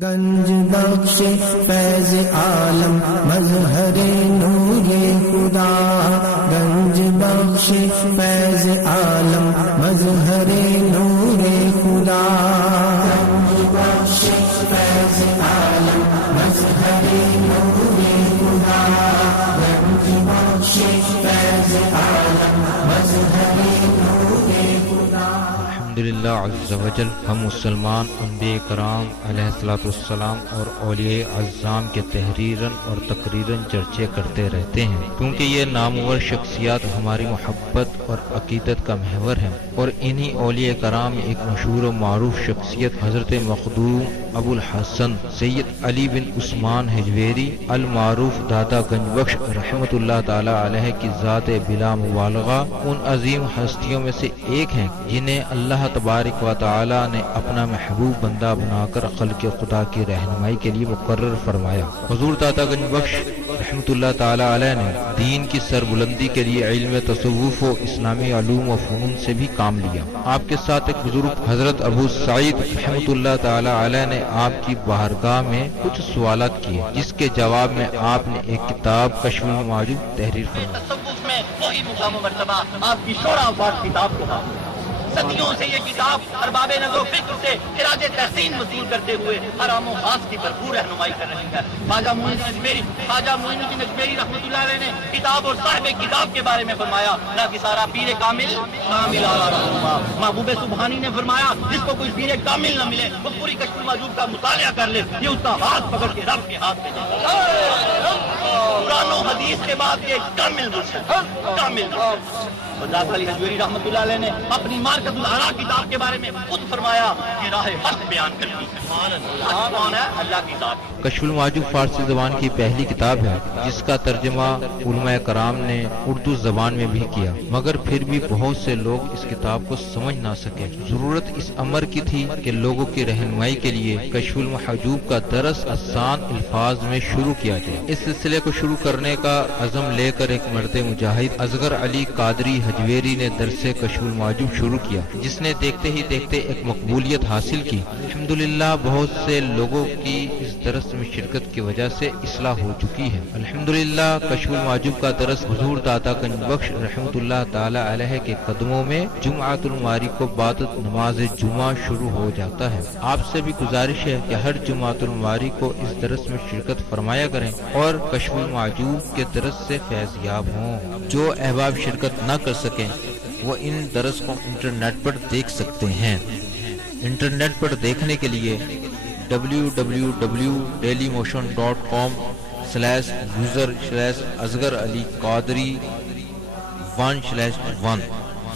گنج بخش فیض عالم مظہر نور خدا، گنج بخش فیض عالم مظہر نور خدا، گنج بخش فیض عالم مظہر نور خدا، گنج بخش فیض عالم مظہر نور خدا۔ الحمدللہ عز و جل، ہم مسلمان انبیاء کرام علیہ الصلوۃ والسلام اور اولیاء اعظام کے تحریراً اور تقریراً چرچے کرتے رہتے ہیں، کیونکہ یہ نامور شخصیات ہماری محبت اور عقیدت کا محور ہیں، اور انہی اولیاء کرام میں ایک مشہور و معروف شخصیت حضرت مخدوم ابو الحسن سید علی بن عثمان حجویری المعروف داتا گنج بخش رحمۃ اللہ تعالی علیہ کی ذات بلا مبالغہ ان عظیم ہستیوں میں سے ایک ہیں جنہیں اللہ تبارک و تعالی نے اپنا محبوب بندہ بنا کر خلق خدا کی رہنمائی کے لیے مقرر فرمایا۔ حضور داتا گنج بخش رحمۃ اللہ تعالی علیہ نے دین کی سربلندی کے لیے علم تصوف و اسلامی علوم و فنون سے بھی کام لیا۔ آپ کے ساتھ ایک بزرگ حضرت ابو سعید رحمۃ اللہ تعالی علیہ نے آپ کی بارگاہ میں کچھ سوالات کیے، جس کے جواب میں آپ نے ایک کتاب کشف المعجوب تحریر فرمائی۔ تصوف میں وہی مقام و مرتبہ آپ کی شورا آباد کتاب کو حاصل۔ صدیوں سے یہ کتاب ارباب نظر و فکر سے خراج تحسین وصول کرتے ہوئے حرام و خاص کی بھرپور رہنمائی کر رہی ہے۔ خواجہ معین الدین اجمیری رحمۃ اللہ علیہ نے کتاب اور صاحب کتاب کے بارے میں فرمایا، نہ کہ سارا پیر کامل اعلیٰ رہنما۔ محبوب سبحانی نے فرمایا، جس کو کوئی پیر کامل نہ ملے وہ پوری کشف المعجوب کا مطالعہ کر لے، یہ اس کا ہاتھ پکڑ کے رب کے ہاتھ میں قرآن و حدیث کے بعد یہ کامل مرشد علی حجویری رحمۃ اللہ علیہ نے اپنی مارکت الآراء کتاب کے بارے میں خود فرمایا کہ راہ حق بیان کرتی ہے۔ حق کون ہے؟ اللہ کی ذات۔ کشف المعجوب فارسی زبان کی پہلی کتاب ہے جس کا ترجمہ علماء کرام نے اردو زبان میں بھی کیا، مگر پھر بھی بہت سے لوگ اس کتاب کو سمجھ نہ سکے۔ ضرورت اس امر کی تھی کہ لوگوں کی رہنمائی کے لیے کشف المحجوب کا درس آسان الفاظ میں شروع کیا جائے۔ اس سلسلے کو شروع کرنے کا عزم لے کر ایک مرد مجاہد اصغر علی قادری حجویری نے درس کشف المعجوب شروع کیا، جس نے دیکھتے ہی دیکھتے ایک مقبولیت حاصل کی۔ الحمدللہ بہت سے لوگوں کی اس درس میں شرکت کی وجہ سے اصلاح ہو چکی ہے۔ الحمدللہ کشف المعجوب کا درس حضور داتا گنج بخش رحمۃ اللہ تعالی علیہ کے قدموں میں جمعۃ الماری کو بعد نماز جمعہ شروع ہو جاتا ہے۔ آپ سے بھی گزارش ہے کہ ہر جمعۃ الماری کو اس درس میں شرکت فرمایا کریں اور کشف المعجوب کے درس سے فیض یاب ہوں۔ جو احباب شرکت نہ کر سکیں وہ ان درس کو انٹرنیٹ پر دیکھ سکتے ہیں۔ انٹرنیٹ پر دیکھنے کے لیے www.dailymotion.com/user/اصغر علی قادری 1/1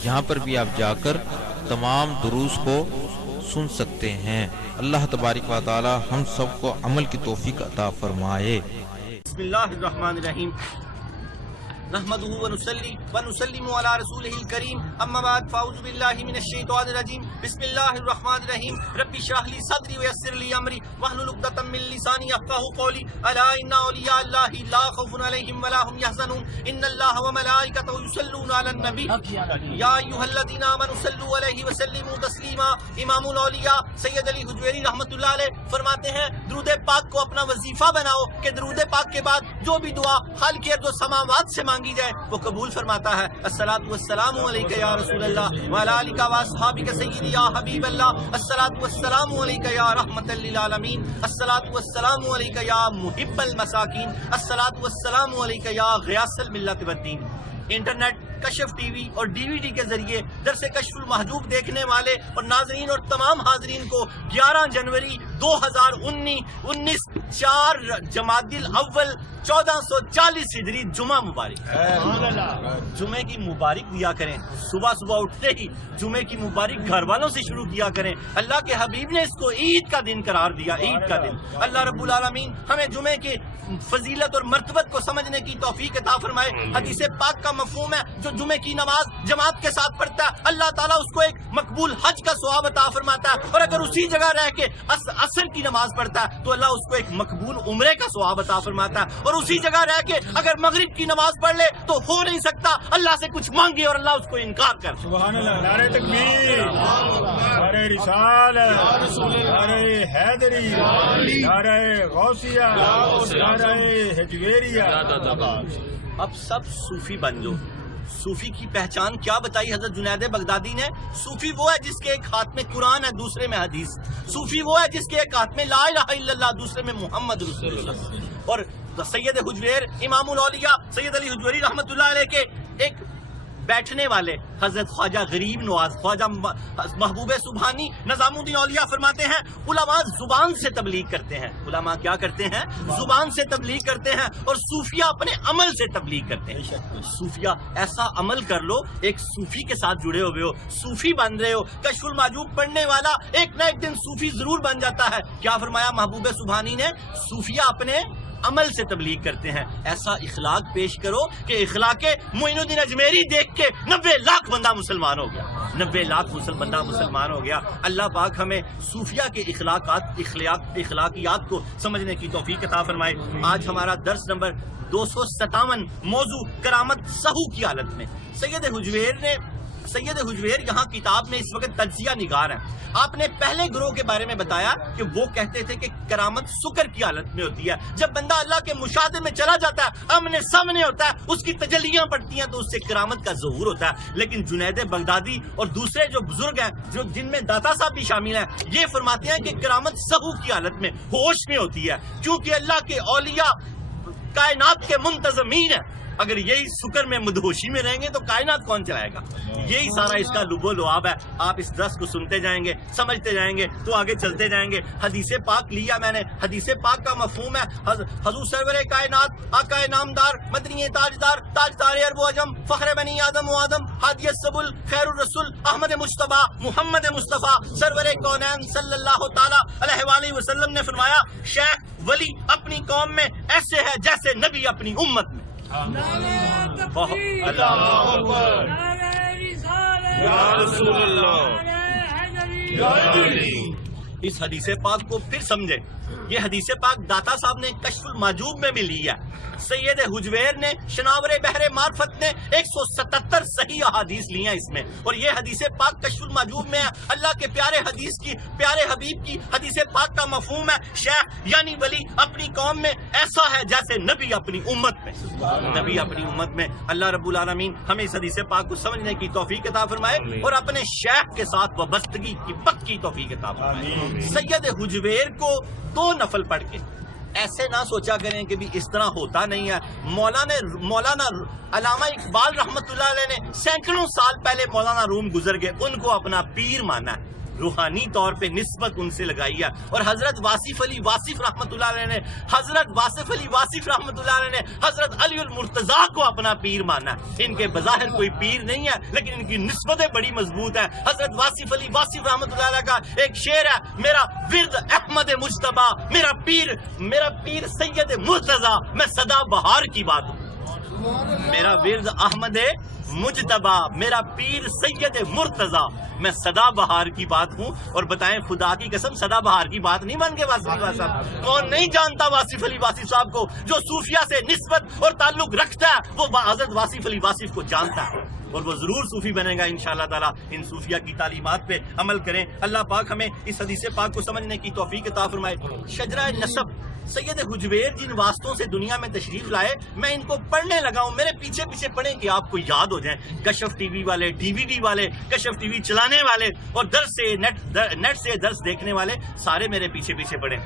یہاں پر بھی آپ جا کر تمام دروس کو سن سکتے ہیں۔ اللہ تبارک و تعالی ہم سب کو عمل کی توفیق عطا فرمائے۔ بسم اللہ الرحمن الرحیم، نحمدہ ونصلی ونسلم علی رسولہ الکریم، اما بعد فاعوذ باللہ من الشیطان الرجیم، بسم اللہ الرحمن الرحیم، رب اشرح لی صدری ویسر لی امری واحلل عقدۃ من لسانی یفقہوا قولی، الا ان اولیاء اللہ لا خوف علیہم ولا هم یحزنون، ان اللہ وملائکتہ یصلون علی النبی یا ایھا الذین آمنوا صلوا علیہ وسلموا تسلیما۔ امام الاولیاء سید علی حجویری رحمۃ اللہ علیہ فرماتے ہیں، درود پاک کو اپنا وظیفہ بناؤ کہ درود پاک کے بعد جو بھی دعا خالق ارض و سماوات سے مانگی جائے وہ قبول فرماتا ہے۔ الصلاۃ والسلام علیک یا رسول اللہ وعلی آلک واصحابک سیدی یا حبیب اللہ، الصلاۃ والسلام علیک یا رحمۃ للعالمین، الصلاۃ والسلام علیک یا محب المساکین، الصلاۃ والسلام علیک یا غیاث الملت والدین۔ انٹرنیٹ، کشف ٹی وی اور ڈی وی ڈی کے ذریعے درس کشف المحجوب دیکھنے والے اور ناظرین اور تمام حاضرین کو 11 جنوری 2019 4 جمادی الاول 1440 ہجری جمعہ مبارک۔ جمعے کی مبارک دیا کریں، صبح صبح اٹھتے ہی جمعے کی مبارک گھر والوں سے شروع کیا کریں۔ اللہ کے حبیب نے اس کو عید کا دن قرار دیا، عید کا دن۔ اللہ رب العالمین ہمیں جمعے کے فضیلت اور مرتبت کو سمجھنے کی توفیق عطا فرمائے۔ حدیث پاک کا مفہوم ہے، جو جمعے کی نماز جماعت کے ساتھ پڑھتا ہے اللہ تعالیٰ اس کو ایک مقبول حج کا ثواب عطا فرماتا ہے، اور اگر اسی جگہ رہ کے عصر کی نماز پڑھتا ہے تو اللہ اس کو ایک مقبول عمرے کا ثواب عطا فرماتا ہے، اور اسی جگہ رہ کے اگر مغرب کی نماز پڑھ لے تو ہو نہیں سکتا اللہ سے کچھ مانگے اور اللہ اس کو انکار کر۔ سبحان اللہ، نعرہ تکبیر، نعرہ رسالت، نعرہ حیدری، نعرہ غوثیہ، نعرہ حجویریہ۔ اب سب صوفی بن جاؤ۔ صوفی کی پہچان کیا بتائی حضرت جنید بغدادی نے؟ صوفی وہ ہے جس کے ایک ہاتھ میں قرآن ہے، دوسرے میں حدیث۔ صوفی وہ ہے جس کے ایک ہاتھ میں لا الہ الا اللہ، دوسرے میں محمد رسول اللہ۔ اور سید حجویر امام الاولیاء سید علی حجویری رحمۃ اللہ علیہ کے ایک بیٹھنے والے حضرت خواجہ غریب نواز، خواجہ محبوب سبحانی نظام الدین اولیاء فرماتے ہیں علماء زبان سے تبلیغ کرتے ہیں۔ علماء کیا کرتے ہیں؟ زبان سے تبلیغ کرتے ہیں، اور صوفیہ اپنے عمل سے تبلیغ کرتے ہیں۔ صوفیہ ایسا عمل کر لو، ایک صوفی کے ساتھ جڑے ہوئے ہو، صوفی بن رہے ہو، کشف المعجوب پڑھنے والا ایک نہ ایک دن صوفی ضرور بن جاتا ہے۔ کیا فرمایا محبوب سبحانی نے؟ صوفیہ اپنے عمل سے تبلیغ کرتے ہیں۔ ایسا اخلاق پیش کرو کہ اخلاق معین الدین اجمیری دیکھ کے 90 لاکھ بندہ مسلمان ہو گیا، 90 لاکھ بندہ مسلمان ہو گیا۔ اللہ پاک ہمیں صوفیہ کے اخلاقیات کو سمجھنے کی توفیق عطا فرمائے۔ آج ہمارا درس نمبر 257 موضوع کرامت سہو کی حالت میں۔ سید حجویر یہاں کتاب میں اس وقت تجزیہ نگار ہیں۔ آپ نے پہلے گروہ کے بارے میں بتایا کہ وہ کہتے تھے کہ کرامت سکر کی حالت میں ہوتی ہے، جب بندہ اللہ کے مشاہدے میں چلا جاتا ہے، آمنے سامنے ہوتا ہے، اس کی تجلیاں پڑتی ہیں تو اس سے کرامت کا ظہور ہوتا ہے۔ لیکن جنید بغدادی اور دوسرے جو بزرگ ہیں جن میں داتا صاحب بھی شامل ہیں، یہ فرماتے ہیں کہ کرامت سہو کی حالت میں، ہوش میں ہوتی ہے، کیونکہ اللہ کے اولیاء کائنات کے منتظمین ہیں۔ اگر یہی سکر میں مدہوشی میں رہیں گے تو کائنات کون چلائے گا؟ یہی سارا اس کا لب و لعاب ہے۔ آپ اس درس کو سنتے جائیں گے، سمجھتے جائیں گے تو آگے چلتے جائیں گے۔ حدیث پاک لیا میں نے، حدیث پاک کا مفہوم ہے حضور سرور کائنات، آقا نامدار، مدنی تاجدار، تاجدار عرب و عجم، فخر بنی آدم و آدم، ہادی السبل، خیر الرسول، احمد مصطفیٰ، محمد مصطفیٰ، سرور کونین صلی اللہ تعالی علیہ وآلہ وسلم نے فرمایا شیخ ولی اپنی قوم میں ایسے ہے جیسے نبی اپنی امت میں۔ اس حدیث پاک کو پھر سمجھے۔ یہ حدیث پاک داتا صاحب نے کشف المعجوب میں بھی لی ہے، سید حجویر نے شناور بحر معرفت نے 177 صحیح احادیث لی ہیں اس میں، اور یہ حدیث پاک کشف المعجوب میں ہے۔ اللہ کے پیارے حبیب کی حدیث پاک کا مفہوم ہے شیخ یعنی ولی اپنی قوم میں ایسا ہے جیسے نبی اپنی امت میں، نبی اپنی امت میں۔ اللہ رب العالمین ہمیں اس حدیث پاک کو سمجھنے کی توفیق عطا فرمائے اور اپنے شیخ کے ساتھ وابستگی کی پکی توفیق عطا فرمائے۔ سید حجویر کو 2 نفل پڑھ کے ایسے نہ سوچا کریں کہ بھی اس طرح ہوتا نہیں ہے۔ مولانا علامہ اقبال رحمت اللہ علیہ نے سینکڑوں سال پہلے مولانا روم گزر گئے، ان کو اپنا پیر مانا ہے، روحانی طور پہ نسبت ان سے لگائی ہے۔ اور حضرت واصف علی واصف رحمت اللہ علیہ نے حضرت علی المرتضیٰ کو اپنا پیر مانا ہے۔ ان کے بظاہر کوئی پیر نہیں ہے لیکن ان کی نسبتیں بڑی مضبوط ہیں۔ حضرت واصف علی واصف رحمت اللہ علیہ کا ایک شعر ہے، میرا ورد احمد مجتبیٰ، میرا پیر سید مرتضیٰ، میں سدا بہار کی بات ہوں۔ میرا ورد احمد مجتبیٰ، میرا پیر سید مرتضیٰ، میں سدا بہار کی بات ہوں۔ اور بتائیں خدا کی قسم سدا بہار کی بات نہیں بن گئے واصف علی واصف صاحب؟ کون نہیں جانتا واصف علی واصف صاحب کو؟ جو صوفیہ سے نسبت اور تعلق رکھتا ہے وہ حضرت واصف علی واصف کو جانتا ہے، اور وہ ضرور صوفی بنے گا انشاءاللہ تعالی۔ ان صوفیہ کی تعلیمات پہ عمل کریں۔ اللہ پاک ہمیں اس حدیث پاک کو سمجھنے کی توفیق عطا فرمائے۔ شجرہ نسب سید حجویر جن واسطوں سے دنیا میں تشریف لائے، میں ان کو پڑھنے لگا ہوں، میرے پیچھے پیچھے پڑھیں کہ آپ کو یاد ہو جائیں۔ کشف ٹی وی والے، DVD والے، کشف ٹی وی چلانے والے اور نیٹ سے درس دیکھنے والے سارے میرے پیچھے پیچھے پڑھیں۔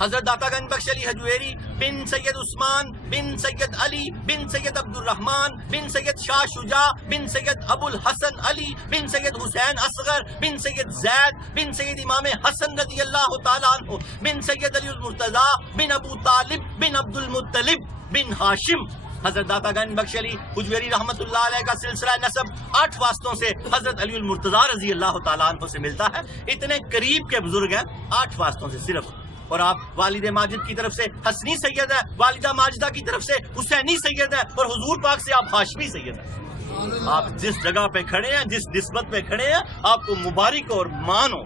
حضرت داتا گنج بخش علی حجویری بن سید عثمان بن سید علی بن سید عبد الرحمن بن سید شاہ شجاع بن سید ابو الحسن علی بن سید حسین اصغر بن سید زید بن سید امام حسن رضی اللہ تعالیٰ عنہ بن سید علی المرتضیٰ بن ابو طالب بن عبد المطلب بن ہاشم۔ حضرت داتا گنج بخش علی حجویری رحمت اللہ علیہ کا سلسلہ نسب 8 واسطوں سے حضرت علی المرتضیٰ رضی اللہ تعالیٰ عنہ سے ملتا ہے۔ اتنے قریب کے بزرگ ہیں 8 واسطوں سے صرف۔ اور آپ والد ماجد کی طرف سے حسنی سید ہے، والدہ ماجدہ کی طرف سے حسینی سید ہے، اور حضور پاک سے آپ ہاشمی سید ہیں۔ آپ جس جگہ پہ کھڑے ہیں، جس نسبت پہ کھڑے ہیں، آپ کو مبارک اور مان ہو۔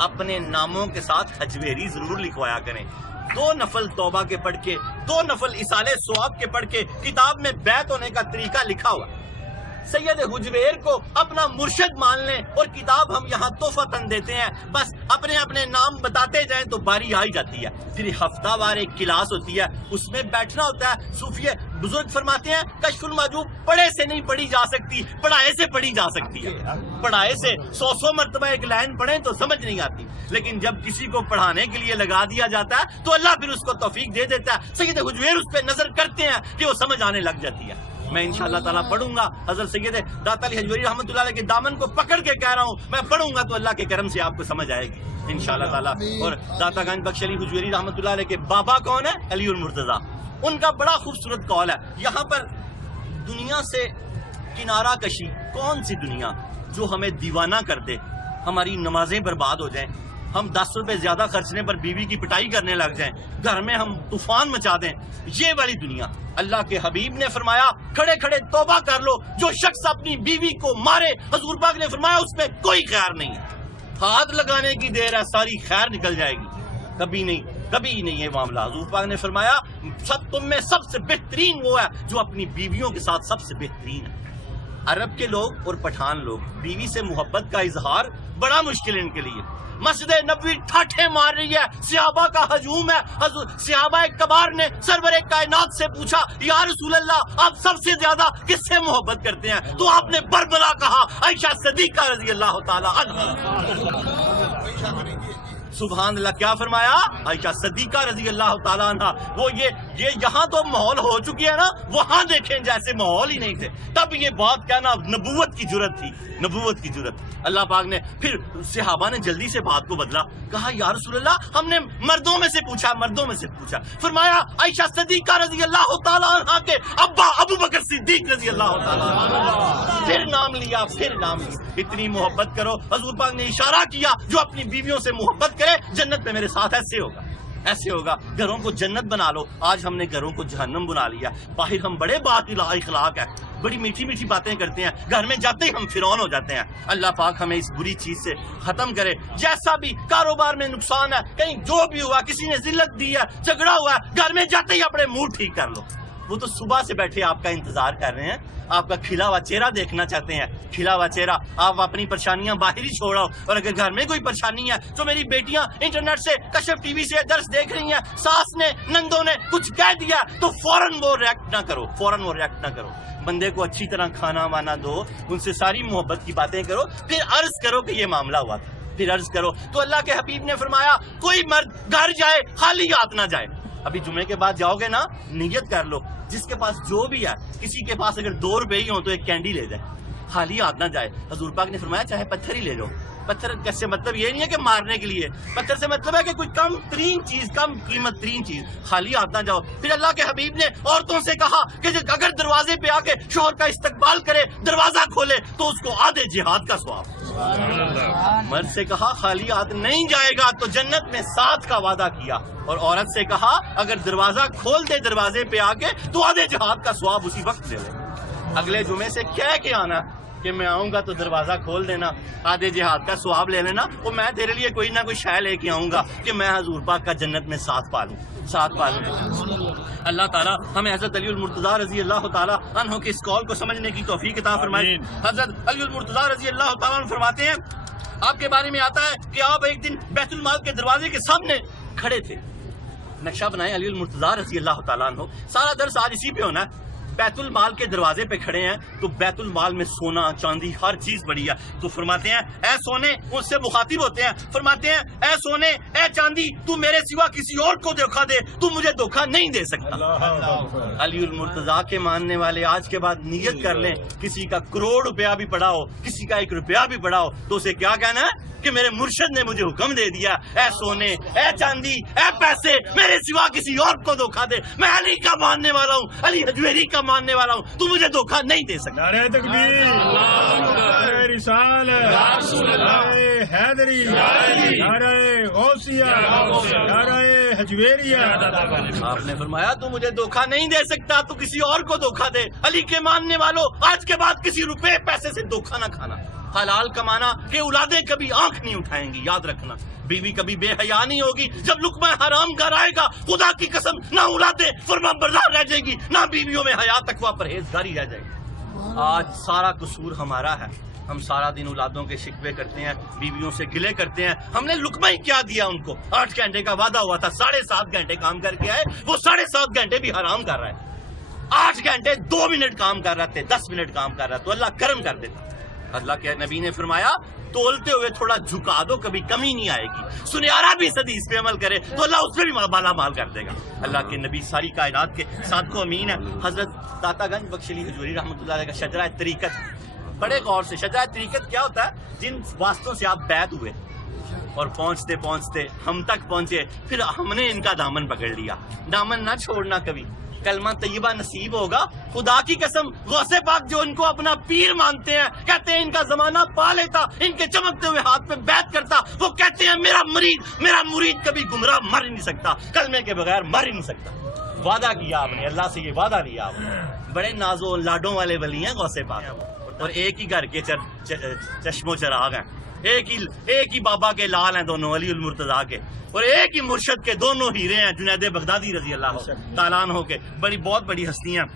اپنے ناموں کے ساتھ حجویری ضرور لکھوایا کریں. 2 نفل توبہ کے پڑھ کے 2 نفل اصالہ ثواب کے پڑھ کے کتاب میں بیعت ہونے کا طریقہ لکھا ہوا. سید حجویر کو اپنا مرشد مان لیں اور کتاب ہم یہاں تحفتاً دیتے ہیں. بس اپنے اپنے نام بتاتے جائیں تو باری آ ہی جاتی ہے. پھر ہفتہ وار ایک کلاس ہوتی ہے, اس میں بیٹھنا ہوتا ہے. صوفی بزرگ فرماتے ہیں کشف المحجوب پڑھے سے نہیں پڑھی جا سکتی, پڑھائے سے پڑھی جا سکتی ہے. پڑھائے سے 100 مرتبہ ایک لائن پڑھیں تو سمجھ نہیں آتی, لیکن جب کسی کو پڑھانے کے لیے لگا دیا جاتا ہے تو اللہ پھر اس کو توفیق دے دیتا ہے. سید حجویر اس پہ نظر کرتے ہیں کہ وہ سمجھ آنے لگ جاتی ہے. میں انشاءاللہ تعالیٰ پڑھوں گا. حضرت سید داتا علی حجویری رحمۃ اللہ علیہ کے دامن کو پکڑ کے کہہ رہا ہوں, میں پڑھوں گا تو اللہ کے کرم سے آپ کو سمجھ آئے گی انشاءاللہ تعالیٰ. اور داتا گنج بخش علی حجویری رحمۃ اللہ علیہ کے بابا کون ہے؟ علی المرتضیٰ. ان کا بڑا خوبصورت قول ہے. یہاں پر دنیا سے کنارہ کشی, کون سی دنیا جو ہمیں دیوانہ کر دے, ہماری نمازیں برباد ہو جائیں, ہم 10 روپے زیادہ خرچنے پر بیوی کی پٹائی کرنے لگ جائیں, گھر میں ہم طوفان مچا دیں, یہ والی دنیا. اللہ کے حبیب نے فرمایا کھڑے کھڑے توبہ کر لو, جو شخص اپنی بیوی کو مارے, حضور پاک نے فرمایا اس میں کوئی خیر نہیں ہے. ہاتھ لگانے کی دیر ہے, ساری خیر نکل جائے گی. کبھی نہیں یہ معاملہ. حضور پاک نے فرمایا تم میں سب سے بہترین وہ ہے جو اپنی بیویوں کے ساتھ سب سے بہترین ہے. عرب کے لوگ اور پٹھان لوگ بیوی سے محبت کا اظہار بڑا مشکل ان کے لیے. مسجد نبوی ٹھاٹھے مار رہی ہے, صحابہ کا ہجوم ہے. صحابہ کبار نے سرور کائنات سے پوچھا یا رسول اللہ آپ سب سے زیادہ کس سے محبت کرتے ہیں؟ تو آپ نے بربلا کہا عائشہ صدیقہ رضی اللہ تعالی عنہا. سبحان اللہ, کیا فرمایا؟ عائشہ صدیقہ رضی اللہ تعالیٰ عنہ. وہ یہ یہاں تو ماحول ہو چکی ہے نا, وہاں دیکھیں جیسے ماحول ہی نہیں تھے. تب یہ بات کہنا نبوت کی جرت تھی, نبوت کی جرت. اللہ پاک نے پھر صحابہ نے جلدی سے بات کو بدلا, کہا یا رسول اللہ ہم نے مردوں میں سے پوچھا. فرمایا عائشہ صدیقہ رضی اللہ تعالیٰ عنہ کے ابا ابو بکر صدیق رضی اللہ تعالیٰ عنہ. پھر نام لیا. اتنی محبت کرو. حضور پاک نے اشارہ کیا جو اپنی بیویوں سے محبت کرے جنت میں میرے ساتھ ایسے ہوگا. گھروں کو جنت بنا لو. آج ہم نے گھروں کو جہنم بنا لیا. باہر ہم بڑے بااخلاق ہیں, بڑی میٹھی میٹھی باتیں کرتے ہیں, گھر میں جاتے ہی ہم فرعون ہو جاتے ہیں. اللہ پاک ہمیں اس بری چیز سے ختم کرے. جیسا بھی کاروبار میں نقصان ہے, کہیں جو بھی ہوا, کسی نے ذلت دی ہے, جھگڑا ہوا ہے, گھر میں جاتے ہی اپنے موڈ ٹھیک کر لو. وہ تو صبح سے بیٹھے آپ کا انتظار کر رہے ہیں, آپ کا کھلا ہوا چہرہ دیکھنا چاہتے ہیں. کھلا ہوا چہرہ. آپ اپنی پریشانیاں باہر ہی چھوڑو. اور اگر گھر میں کوئی پریشانی ہے تو میری بیٹیاں انٹرنیٹ سے کشف ٹی وی سے درس دیکھ رہی ہیں, ساس نے نندوں نے کچھ کہہ دیا تو فوراً وہ ریئیکٹ نہ کرو. بندے کو اچھی طرح کھانا وانا دو, ان سے ساری محبت کی باتیں کرو, پھر عرض کرو کہ یہ معاملہ ہوا تھا, پھر عرض کرو. تو اللہ کے حبیب نے فرمایا کوئی مرد گھر جائے خالی ہاتھ نہ جائے. ابھی جمعے کے بعد جاؤ گے نا, نیت کر لو جس کے پاس جو بھی ہے, کسی کے پاس اگر 2 روپے ہی ہوں تو ایک کینڈی لے جائے, خالی ہاتھ نہ جائے. حضور پاک نے فرمایا چاہے پتھر ہی لے جاؤ. پتھر سے مطلب یہ نہیں ہے کہ مارنے کے لیے, پتھر سے مطلب ہے کہ کوئی کم قیمت ترین چیز, خالی ہاتھ نہ جاؤ. پھر اللہ کے حبیب نے عورتوں سے کہا کہ اگر دروازے پہ آ کے شوہر کا استقبال کرے, دروازہ کھولے تو اس کو آدھے جہاد کا ثواب. مرد سے کہا خالی ہاتھ نہیں جائے گا تو جنت میں ساتھ کا وعدہ کیا. اور عورت سے کہا اگر دروازہ کھول دے دروازے پہ آ کے تو آدھے جہاد کا ثواب اسی وقت لے لے. اگلے جمعے سے کہہ کے آنا کہ میں آؤں گا تو دروازہ کھول دینا, آدھے جہاد کا ثواب لے لینا. اور میں تیرے لیے کوئی نہ کوئی شے لے کے آؤں گا کہ میں حضور پاک کا جنت میں ساتھ پالوں. اللہ تعالیٰ ہمیں حضرت علی المرتضیٰ رضی اللہ تعالیٰ عنہ کے اس قول کو سمجھنے کی توفیق عطا فرمائے. حضرت علی المرتضیٰ رضی اللہ تعالیٰ عنہ فرماتے ہیں آپ کے بارے میں آتا ہے کہ آپ ایک دن بیت المال کے دروازے کے سامنے کھڑے تھے. نقشہ بنائے علی المرتضیٰ رضی اللہ تعالیٰ عنہ. سارا درس آج اسی پہ ہونا ہے. بیت المال کے دروازے پہ کھڑے ہیں تو بیت المال میں سونا چاندی ہر چیز بڑی ہے. تو فرماتے ہیں اے سونے, اس سے مخاطب ہوتے ہیں, فرماتے ہیں اے سونے اے چاندی تو میرے سوا کسی اور کو دھوکہ دے, تو مجھے دھوکہ نہیں دے سکتا. علی المرتضیٰ کے ماننے والے آج کے بعد نیت کر لیں, کسی کا 1 کروڑ روپیہ بھی پڑا ہو, کسی کا 1 روپیہ بھی پڑا ہو, تو اسے کیا کہنا ہے کہ میرے مرشد نے مجھے حکم دے دیا اے سونے اے چاندی اے پیسے میرے سوا کسی اور کو دھوکہ دے, میں علی کا ماننے والا ہوں, علی حجویری کا ماننے والا ہوں, تو مجھے دھوکہ نہیں دے سکتا. نعرہ تکبیر, نعرہ رسالت, نعرہ حیدری, نعرہ غوثیہ, نعرہ حجویریہ. آپ نے فرمایا تو مجھے دھوکہ نہیں دے سکتا, تو کسی اور کو دھوکہ دے. علی کے ماننے والوں آج کے بعد کسی روپے پیسے سے دھوکہ نہ کھانا. حلال کمانا کہ اولادیں کبھی آنکھ نہیں اٹھائیں گی. یاد رکھنا بیوی کبھی بے حیا نہیں ہوگی. جب لقمہ حرام گھر آئے گا خدا کی قسم نہ اولادیں فرما بردار رہ جائے گی نہ بیویوں میں حیا تقویٰ پرہیزگاری رہ جائے گی. آج سارا قصور ہمارا ہے. ہم سارا دن اولادوں کے شکوے کرتے ہیں, بیویوں سے گلے کرتے ہیں. ہم نے لقمہ ہی کیا دیا ان کو؟ 8 گھنٹے کا وعدہ ہوا تھا, 7.5 گھنٹے کام کر کے آئے, وہ 7.5 گھنٹے بھی حرام کر رہا ہے. 8 گھنٹے 2 منٹ کام کر رہے تھے, 10 منٹ کام کر رہا تو اللہ کرم کر دیتا. اللہ کے نبی نے فرمایا تولتے ہوئے تھوڑا جھکا دو, کبھی کمی نہیں آئے گی. سنیارا بھی حدیث پہ عمل کرے تو اللہ اس پہ بھی بالا مال کر دے گا. اللہ کے نبی ساری کائنات کے ساتھ کو امین ہے. حضرت داتا گنج بخش علی حجویری رحمۃ اللہ علیہ کا شجرہ طریقت, بڑے غور سے. شجرہ طریقت کیا ہوتا ہے؟ جن واسطوں سے آپ بیعت ہوئے اور پہنچتے پہنچتے ہم تک پہنچے, پھر ہم نے ان کا دامن پکڑ لیا. دامن نہ چھوڑنا کبھی. کلمہ طیبہ نصیب ہوگا. خدا کی قسم غوث پاک جو ان کو اپنا پیر مانتے ہیں, کہتے ہیں ان کا زمانہ پا لیتا, ان کے چمکتے ہوئے ہاتھ پہ بیعت کرتا. وہ کہتے ہیں میرا مرید کبھی گمراہ مر ہی نہیں سکتا, کلمے کے بغیر مر ہی نہیں سکتا. وعدہ کیا آپ نے, اللہ سے یہ وعدہ لیا آپ نے. بڑے نازوں لاڈوں والے ولی ہیں غوث پاک, اور ایک ہی گھر کے چشم و چراغ ہیں. ایک ہی بابا کے لال ہیں دونوں, علی المرتضیٰ کے, اور ایک ہی مرشد کے دونوں ہیرے ہیں, جنید بغدادی رضی اللہ تعالیٰ عنہ کے. بہت بڑی ہستیاں.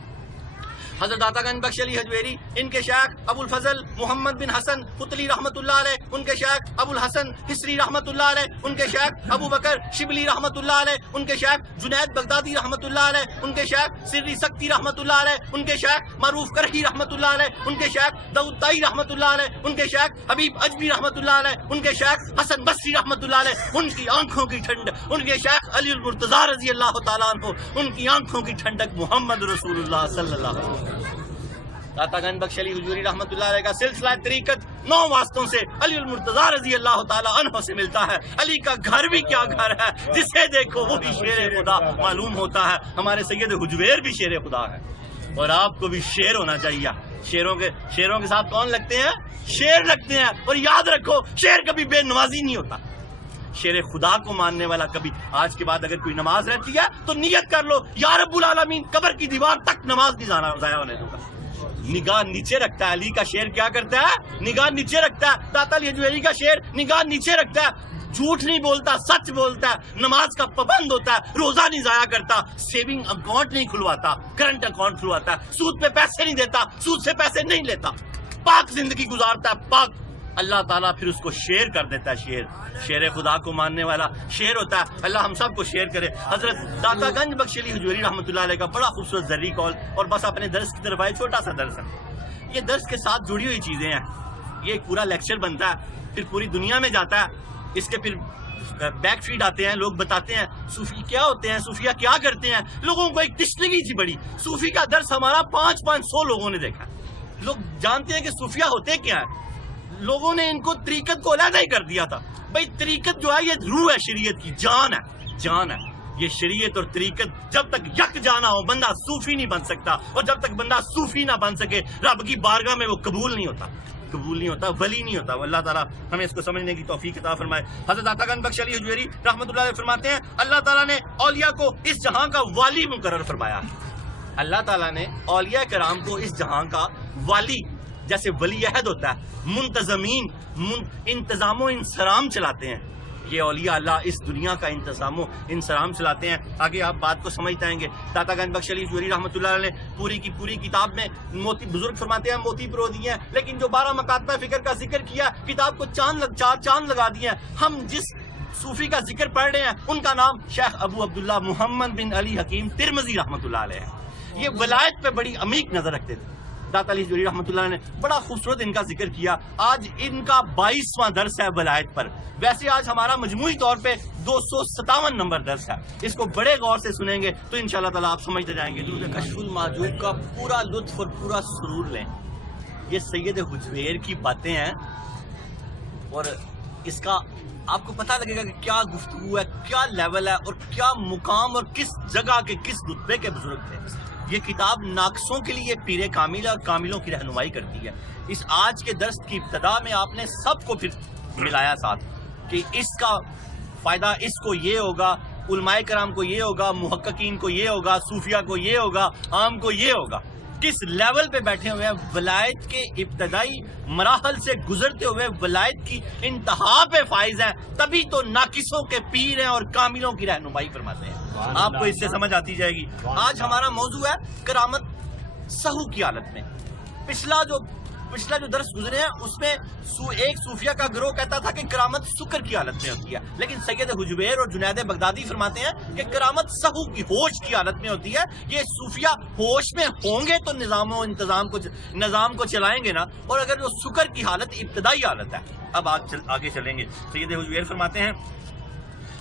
حضرت داتا گنج بخش علی حجویری, ان کے شیخ ابو الفضل محمد بن حسن پتلی رحمۃ اللہ علیہ, ان کے شیخ ابو الحسن حسری رحمۃ اللہ علیہ, ان کے شیخ ابو بکر شبلی رحمۃ اللہ علیہ, ان کے شیخ جنید بغدادی رحمۃ اللہ علیہ, ان کے شیخ سری سکتی رحمۃ اللہ علیہ, ان کے شیخ معروف کرہی رحمۃ اللہ علیہ, ان کے شیخ داؤد طائی رحمۃ اللہ علیہ, ان کے شیخ حبیب اجمی رحمۃ اللہ علیہ, ان کے شیخ حسن بصری رحمۃ اللہ علیہ. ان کی آنکھوں کی ٹھنڈک, ان کے شیخ علی المرتضیٰ رضی اللہ تعالیٰ عنہ, ان کی آنکھوں کی ٹھنڈک محمد رسول اللہ صلی اللہ علیہ وسلم. داتا گنج بخش علی حجویری رحمۃ اللہ علیہ کا سلسلہ طریقت 9 واسطوں سے علی المرتضیٰ رضی اللہ تعالی عنہ سے ملتا ہے. علی کا گھر بھی کیا گھر ہے, جسے دیکھو وہی شیر خدا معلوم ہوتا ہے. ہمارے سید حجویر بھی شیر خدا ہے, اور آپ کو بھی شیر ہونا چاہیے. شیروں کے ساتھ کون لگتے ہیں؟ شیر لگتے ہیں. اور یاد رکھو شیر کبھی بے نمازی نہیں ہوتا. شیر خدا کو ماننے والا کبھی, آج کے بعد اگر کوئی نماز رہتی ہے تو نیت کر لو, یا رب العالمین قبر کی دیوار تک نماز نہیں ضائع ہونے دوں گا. نگاہ نیچے رکھتا ہے. علی کا شیر کیا کرتا ہے؟ نگاہ نیچے رکھتا ہے. داتا علی حجویری کا شیر نگاہ نیچے رکھتا ہے. جھوٹ نہیں بولتا, سچ بولتا ہے. نماز کا پابند ہوتا ہے, روزہ نہیں ضائع کرتا, سیونگ اکاؤنٹ نہیں کھلواتا, کرنٹ اکاؤنٹ کھلواتا ہے, سود پہ پیسے نہیں دیتا, سود سے پیسے نہیں لیتا, پاک زندگی گزارتا ہے, پاک. اللہ تعالیٰ پھر اس کو شیر کر دیتا ہے. شیر خدا کو ماننے والا شیر ہوتا ہے. اللہ ہم سب کو شیر کرے. حضرت داتا گنج بخش علی حجویری رحمۃ اللہ علیہ کا بڑا خوبصورت ذری قول. اور بس اپنے درس کی طرف آئے, چھوٹا سا درس ہے. یہ درس کے ساتھ جڑی ہوئی چیزیں ہیں. یہ ایک پورا لیکچر بنتا ہے, پھر پوری دنیا میں جاتا ہے. اس کے پھر بیک فیڈ آتے ہیں, لوگ بتاتے ہیں صوفی کیا ہوتے ہیں, صوفیہ کیا کرتے ہیں. لوگوں کو ایک تشنگی تھی بڑی. صوفی کا درس ہمارا 500 لوگوں نے دیکھا. لوگ جانتے ہیں کہ صوفیہ ہوتے کیا ہیں. لوگوں نے ان کو طریقت کو علیحدہ ہی کر دیا تھا. بھائی طریقت جو ہے یہ روح ہے, شریعت کی جان ہے. یہ شریعت اور طریقت جب تک یک جانا ہو بندہ صوفی نہیں بن سکتا, اور جب تک بندہ صوفی نہ بن سکے رب کی بارگاہ میں وہ قبول نہیں ہوتا, ولی نہیں ہوتا. اللہ تعالیٰ ہمیں اس کو سمجھنے کی توفیق عطا فرمائے. حضرت داتا گنج بخش علی حجویری رحمۃ اللہ علیہ فرماتے ہیں اللہ تعالیٰ نے اولیاء کو اس جہاں کا والی مقرر فرمایا. اللہ تعالیٰ نے اولیاء کرام کو اس جہاں کا والی, جیسے ولی عہد ہوتا ہے, منتظمین, انتظام و انصرام چلاتے ہیں. یہ اولیاء اللہ اس دنیا کا انتظام و انصرام چلاتے ہیں. آگے آپ بات کو سمجھتے آئیں گے. داتا گنج بخش علی حجویری رحمۃ اللہ علیہ نے پوری کی پوری کتاب میں موتی, بزرگ فرماتے ہیں موتی پرو دیے ہیں, لیکن جو 12 مکاتبہ فکر کا ذکر کیا, کتاب کو 4 چاند لگا دیے ہیں. ہم جس صوفی کا ذکر پڑھ رہے ہیں ان کا نام شیخ ابو عبداللہ محمد بن علی حکیم ترمذی رحمۃ اللہ علیہ ہے. یہ ولایت پہ بڑی عمیق نظر رکھتے تھے. داتا علی حجویری رحمۃ اللہ نے بڑا خوبصورت ان کا ذکر کیا. آج ان کا 22واں درس ہے ولایت پر. ویسے آج ہمارا مجموعی طور پہ 257 نمبر درس ہے. اس کو بڑے غور سے سنیں گے تو انشاءاللہ تعالیٰ آپ سمجھتے جائیں گے. کشف المحجوب کا پورا لطف اور پورا سرور لیں. یہ سید حجویر کی باتیں ہیں, اور اس کا آپ کو پتہ لگے گا کہ کیا گفتگو ہے, کیا لیول ہے, اور کیا مقام اور کس جگہ کے کس رتبے کے بزرگ تھے. یہ کتاب ناقصوں کے لیے پیر کامل اور کاملوں کی رہنمائی کرتی ہے. اس آج کے درس کی ابتدا میں آپ نے سب کو پھر ملایا ساتھ کہ اس کا فائدہ اس کو یہ ہوگا, علماء کرام کو یہ ہوگا, محققین کو یہ ہوگا, صوفیہ کو یہ ہوگا, عام کو یہ ہوگا. کس لیول پہ بیٹھے ہوئے ہیں، ولایت کے ابتدائی مراحل سے گزرتے ہوئے ولایت کی انتہا پہ فائز ہیں، تبھی تو ناقصوں کے پیر ہیں اور کاملوں کی رہنمائی فرماتے ہیں۔ آپ کو اس سے سمجھ آتی جائے گی۔ آج ہمارا موضوع ہے کرامت سہو کی حالت میں۔ پچھلا جو درس گزرے ہیں اس میں ایک صوفیہ کا گروہ کہتا تھا کہ کرامت سکر کی حالت میں ہوتی ہے، لیکن سید حجویر اور جنید بغدادی فرماتے ہیں کہ کرامت سہو کی ہوش کی حالت میں ہوتی ہے۔ یہ صوفیہ ہوش میں ہوں گے تو نظام کو چلائیں گے نا، اور اگر وہ سکر کی حالت ابتدائی حالت ہے۔ اب آگے چلیں گے۔ سید حجویر فرماتے ہیں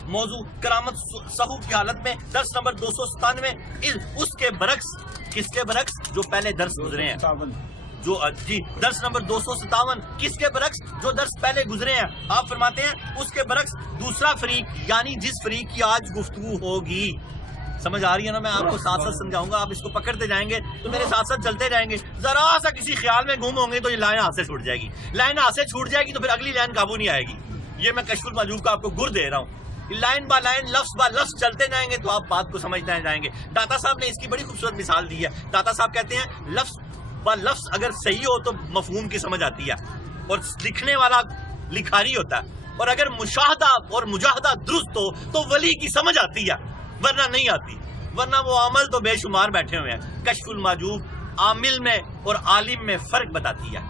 موضوع کرامت سہو کی حالت میں، درس نمبر 297، اس کے برعکس، کس کے برعکس؟ جو پہلے درس گزرے ہیں، درس نمبر 257، کس کے برعکس؟ جو درس پہلے گزرے ہیں۔ آپ فرماتے ہیں اس کے برعکس دوسرا فریق، یعنی جس فریق کی آج گفتگو ہوگی، سمجھ آ رہی ہے نا؟ میں آپ کو ساتھ ساتھ سمجھاؤں گا، آپ اس کو پکڑتے جائیں گے تو میرے ساتھ ساتھ چلتے جائیں گے۔ ذرا سا کسی خیال میں گم ہوں گے تو یہ لائن ہاتھ سے چھوٹ جائے گی، لائن ہاتھ سے چھوٹ جائے گی تو پھر اگلی لائن قابو نہیں آئے گی۔ یہ میں کشف المعجوب کا آپ کو گر دے رہا ہوں۔ لائن با لائن، لفظ با لفظ چلتے جائیں گے تو آپ بات کو سمجھتے جائیں گے۔ داتا صاحب نے اس کی بڑی خوبصورت مثال دی ہے۔ داتا صاحب کہتے ہیں لفظ با لفظ اگر صحیح ہو تو مفہوم کی سمجھ آتی ہے اور لکھنے والا لکھاری ہوتا ہے، اور اگر مشاہدہ اور مجاہدہ درست ہو تو ولی کی سمجھ آتی ہے، ورنہ نہیں آتی، ورنہ وہ عامل تو بے شمار بیٹھے ہوئے ہیں۔ کشف المعجوب عامل میں اور عالم میں فرق بتاتی ہے۔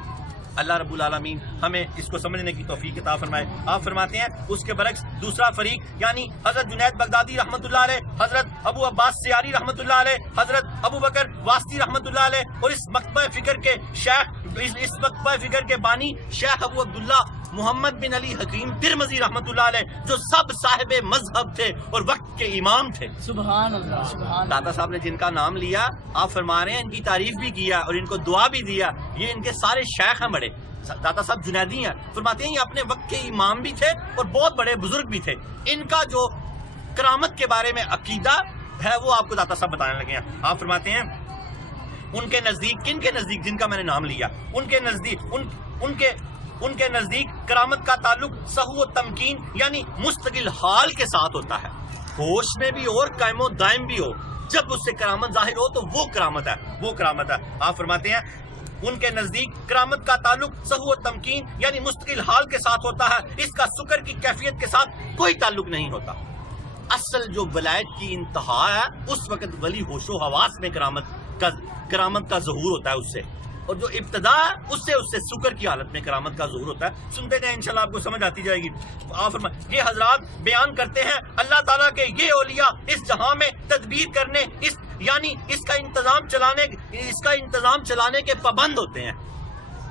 اللہ رب العالمین ہمیں اس کو سمجھنے کی توفیق عطا فرمائے۔ آپ فرماتے ہیں اس کے برعکس دوسرا فریق، یعنی حضرت جنید بغدادی رحمۃ اللہ علیہ، حضرت ابو عباس سیاری رحمۃ اللہ علیہ، حضرت ابو بکر واسطی رحمۃ اللہ علیہ، اور اس مکتبہ فکر کے شیخ، اس مکتبہ فکر کے بانی شیخ ابو عبداللہ محمد بن علی حکیم ترمذی رحمۃ اللہ علیہ، جو سب صاحب مذہب تھے اور وقت کے امام تھے۔ سبحان اللہ، سبحان اللہ۔ داتا صاحب نے جن کا نام لیا، آپ فرما رہے ہیں ان کی تعریف بھی کیا اور ان کو دعا بھی دیا، یہ ان کے سارے شیخ ہیں بڑے۔ داتا صاحب جنیدی ہیں، فرماتے ہیں یہ اپنے وقت کے امام بھی تھے اور بہت بڑے بزرگ بھی تھے۔ ان کا جو کرامت کے بارے میں عقیدہ ہے وہ آپ کو داتا صاحب بتانے لگے ہیں۔ آپ فرماتے ہیں ان کے نزدیک، کن کے نزدیک؟ جن کا میں نے نام لیا، ان کے نزدیک کرامت کا تعلق سہو و تمکین، یعنی مستقل حال کے ساتھ ہوتا ہے، ہوش میں بھی اور قائم و دائم بھی ہو۔ جب اس سے کرامت ظاہر ہو تو وہ کرامت ہے، وہ کرامت ہے۔ آپ فرماتے ہیں ان کے نزدیک کرامت کا تعلق سہو و تمکین یعنی مستقل حال کے ساتھ ہوتا ہے، اس کا سکر کی کیفیت کے ساتھ کوئی تعلق نہیں ہوتا۔ اصل جو ولایت کی انتہا ہے اس وقت ولی ہوش و حواس میں کرامت کا ظہور ہوتا ہے اس سے، اور جو ابتدا ہے اس سے سکر کی حالت میں کرامت کا ظہور ہوتا ہے۔ سنتے جائیں انشاءاللہ آپ کو سمجھ آتی جائے گی۔ یہ حضرات بیان کرتے ہیں اللہ تعالیٰ کے یہ اولیاء اس جہاں میں تدبیر کرنے، یعنی اس کا انتظام چلانے کے پابند ہوتے ہیں۔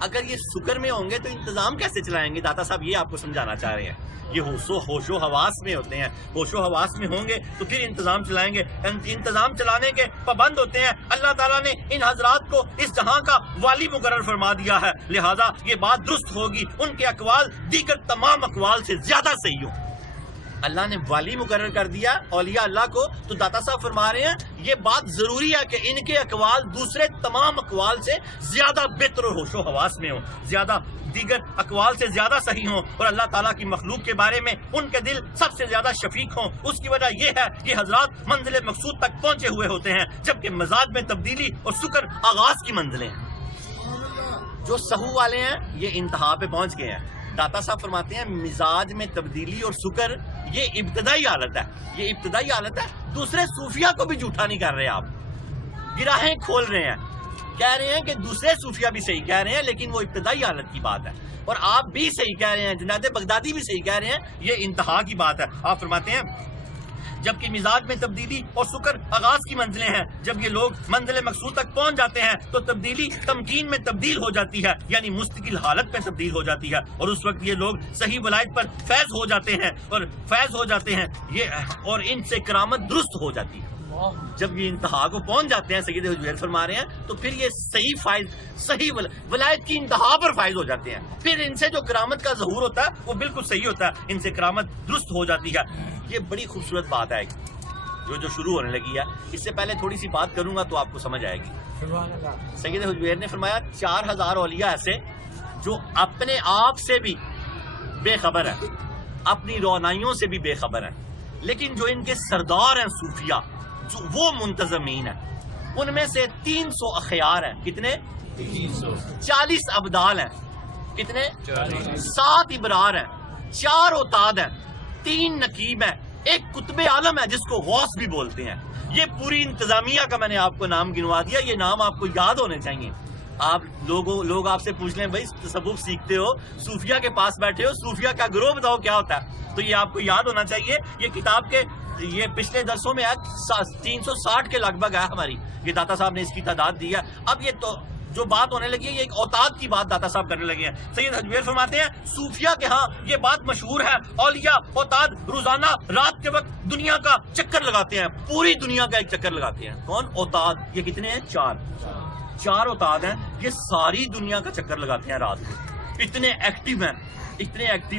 اگر یہ سکر میں ہوں گے تو انتظام کیسے چلائیں گے؟ داتا صاحب یہ آپ کو سمجھانا چاہ رہے ہیں۔ یہ ہوش و حواس میں ہوتے ہیں، ہوش و حواس میں ہوں گے تو پھر انتظام چلائیں گے، انتظام چلانے کے پابند ہوتے ہیں۔ اللہ تعالیٰ نے ان حضرات کو اس جہاں کا والی مقرر فرما دیا ہے، لہذا یہ بات درست ہوگی ان کے اقوال دیگر تمام اقوال سے زیادہ صحیح ہو۔ اللہ نے والی مقرر کر دیا اولیاء اللہ کو، تو داتا صاحب فرما رہے ہیں یہ بات ضروری ہے کہ ان کے اقوال دوسرے تمام اقوال سے زیادہ بہتر اور ہوش و حواس میں ہوں، زیادہ دیگر اقوال سے زیادہ صحیح ہوں، اور اللہ تعالیٰ کی مخلوق کے بارے میں ان کے دل سب سے زیادہ شفیق ہوں۔ اس کی وجہ یہ ہے کہ حضرات منزل مقصود تک پہنچے ہوئے ہوتے ہیں، جبکہ مزاج میں تبدیلی اور سکر آغاز کی منزلیں ہیں۔ جو سہو والے ہیں یہ انتہا پہ پہنچ گئے ہیں۔ داتا صاحب فرماتے ہیں مزاج میں تبدیلی اور سکر یہ ابتدائی حالت ہے، یہ ابتدائی حالت ہے۔ دوسرے صوفیہ کو بھی جھوٹا نہیں کر رہے، آپ گراہیں کھول رہے ہیں، کہہ رہے ہیں کہ دوسرے صوفیہ بھی صحیح کہہ رہے ہیں، لیکن وہ ابتدائی حالت کی بات ہے، اور آپ بھی صحیح کہہ رہے ہیں، جنید بغدادی بھی صحیح کہہ رہے ہیں، یہ انتہا کی بات ہے۔ آپ فرماتے ہیں جبکہ مزاج میں تبدیلی اور سکر آغاز کی منزلیں ہیں، جب یہ لوگ منزل مقصود تک پہنچ جاتے ہیں تو تبدیلی تمکین میں تبدیل ہو جاتی ہے، یعنی مستقل حالت میں تبدیل ہو جاتی ہے، اور اس وقت یہ لوگ صحیح ولایت پر فیض ہو جاتے ہیں اور ان سے کرامت درست ہو جاتی ہے۔ جب یہ انتہا کو پہنچ جاتے ہیں، سید حجویر فرما رہے ہیں، تو پھر یہ صحیح ولایت کی انتہا پر فائز ہو جاتے ہیں، پھر ان سے جو کرامت کا ظہور ہوتا ہے وہ بالکل صحیح ہوتا ہے، ان سے کرامت درست ہو جاتی ہے۔ یہ بڑی خوبصورت بات ہے جو شروع ہونے لگی ہے۔ اس سے پہلے تھوڑی سی بات کروں گا تو آپ کو سمجھ آئے گی۔ سید حجویر نے فرمایا 4000 اولیاء ایسے جو اپنے آپ سے بھی بے خبر ہیں، اپنی رونائیوں سے بھی بے خبر ہیں، لیکن جو ان کے سردار ہیں صوفیہ، جو وہ منتظمین ہیں، ان میں سے 300 اخیار ہیں. کتنے؟ 40 ابدال ہیں. کتنے؟ 7 ابرار ہیں، 4 اوتاد ہیں، 3 نقیب ہیں، ایک قطب عالم ہے جس کو غوث بھی بولتے ہیں. یہ پوری انتظامیہ کا میں نے آپ کو نام گنوا دیا. یہ نام آپ کو یاد ہونے چاہیے. آپ لوگ آپ سے پوچھ لیں بھائی تصوف سیکھتے ہو، صوفیہ کے پاس بیٹھے ہو، صوفیہ کا گروہ بتاؤ کیا ہوتا ہے. تو یہ آپ کو یاد ہونا چاہیے. یہ کتاب کے یہ پچھلے درسوں میں 360 کے لگ بھگ ہے ہماری. یہ داتا صاحب نے اس کی تعداد دی ہے. اب یہ تو جو بات ہونے لگی ہے یہ ایک اوتاد کی بات داتا صاحب کرنے لگے ہیں. سید حجویر فرماتے ہیں صوفیہ کے ہاں یہ بات مشہور ہے، اولیاء اوتاد روزانہ رات کے وقت دنیا کا چکر لگاتے ہیں، پوری دنیا کا ایک چکر لگاتے ہیں. کون؟ اوتاد. یہ کتنے ہیں؟ 4 اوتاد ہیں. یہ ساری دنیا کا چکر لگاتے ہیں رات کو. اتنے ایکٹیو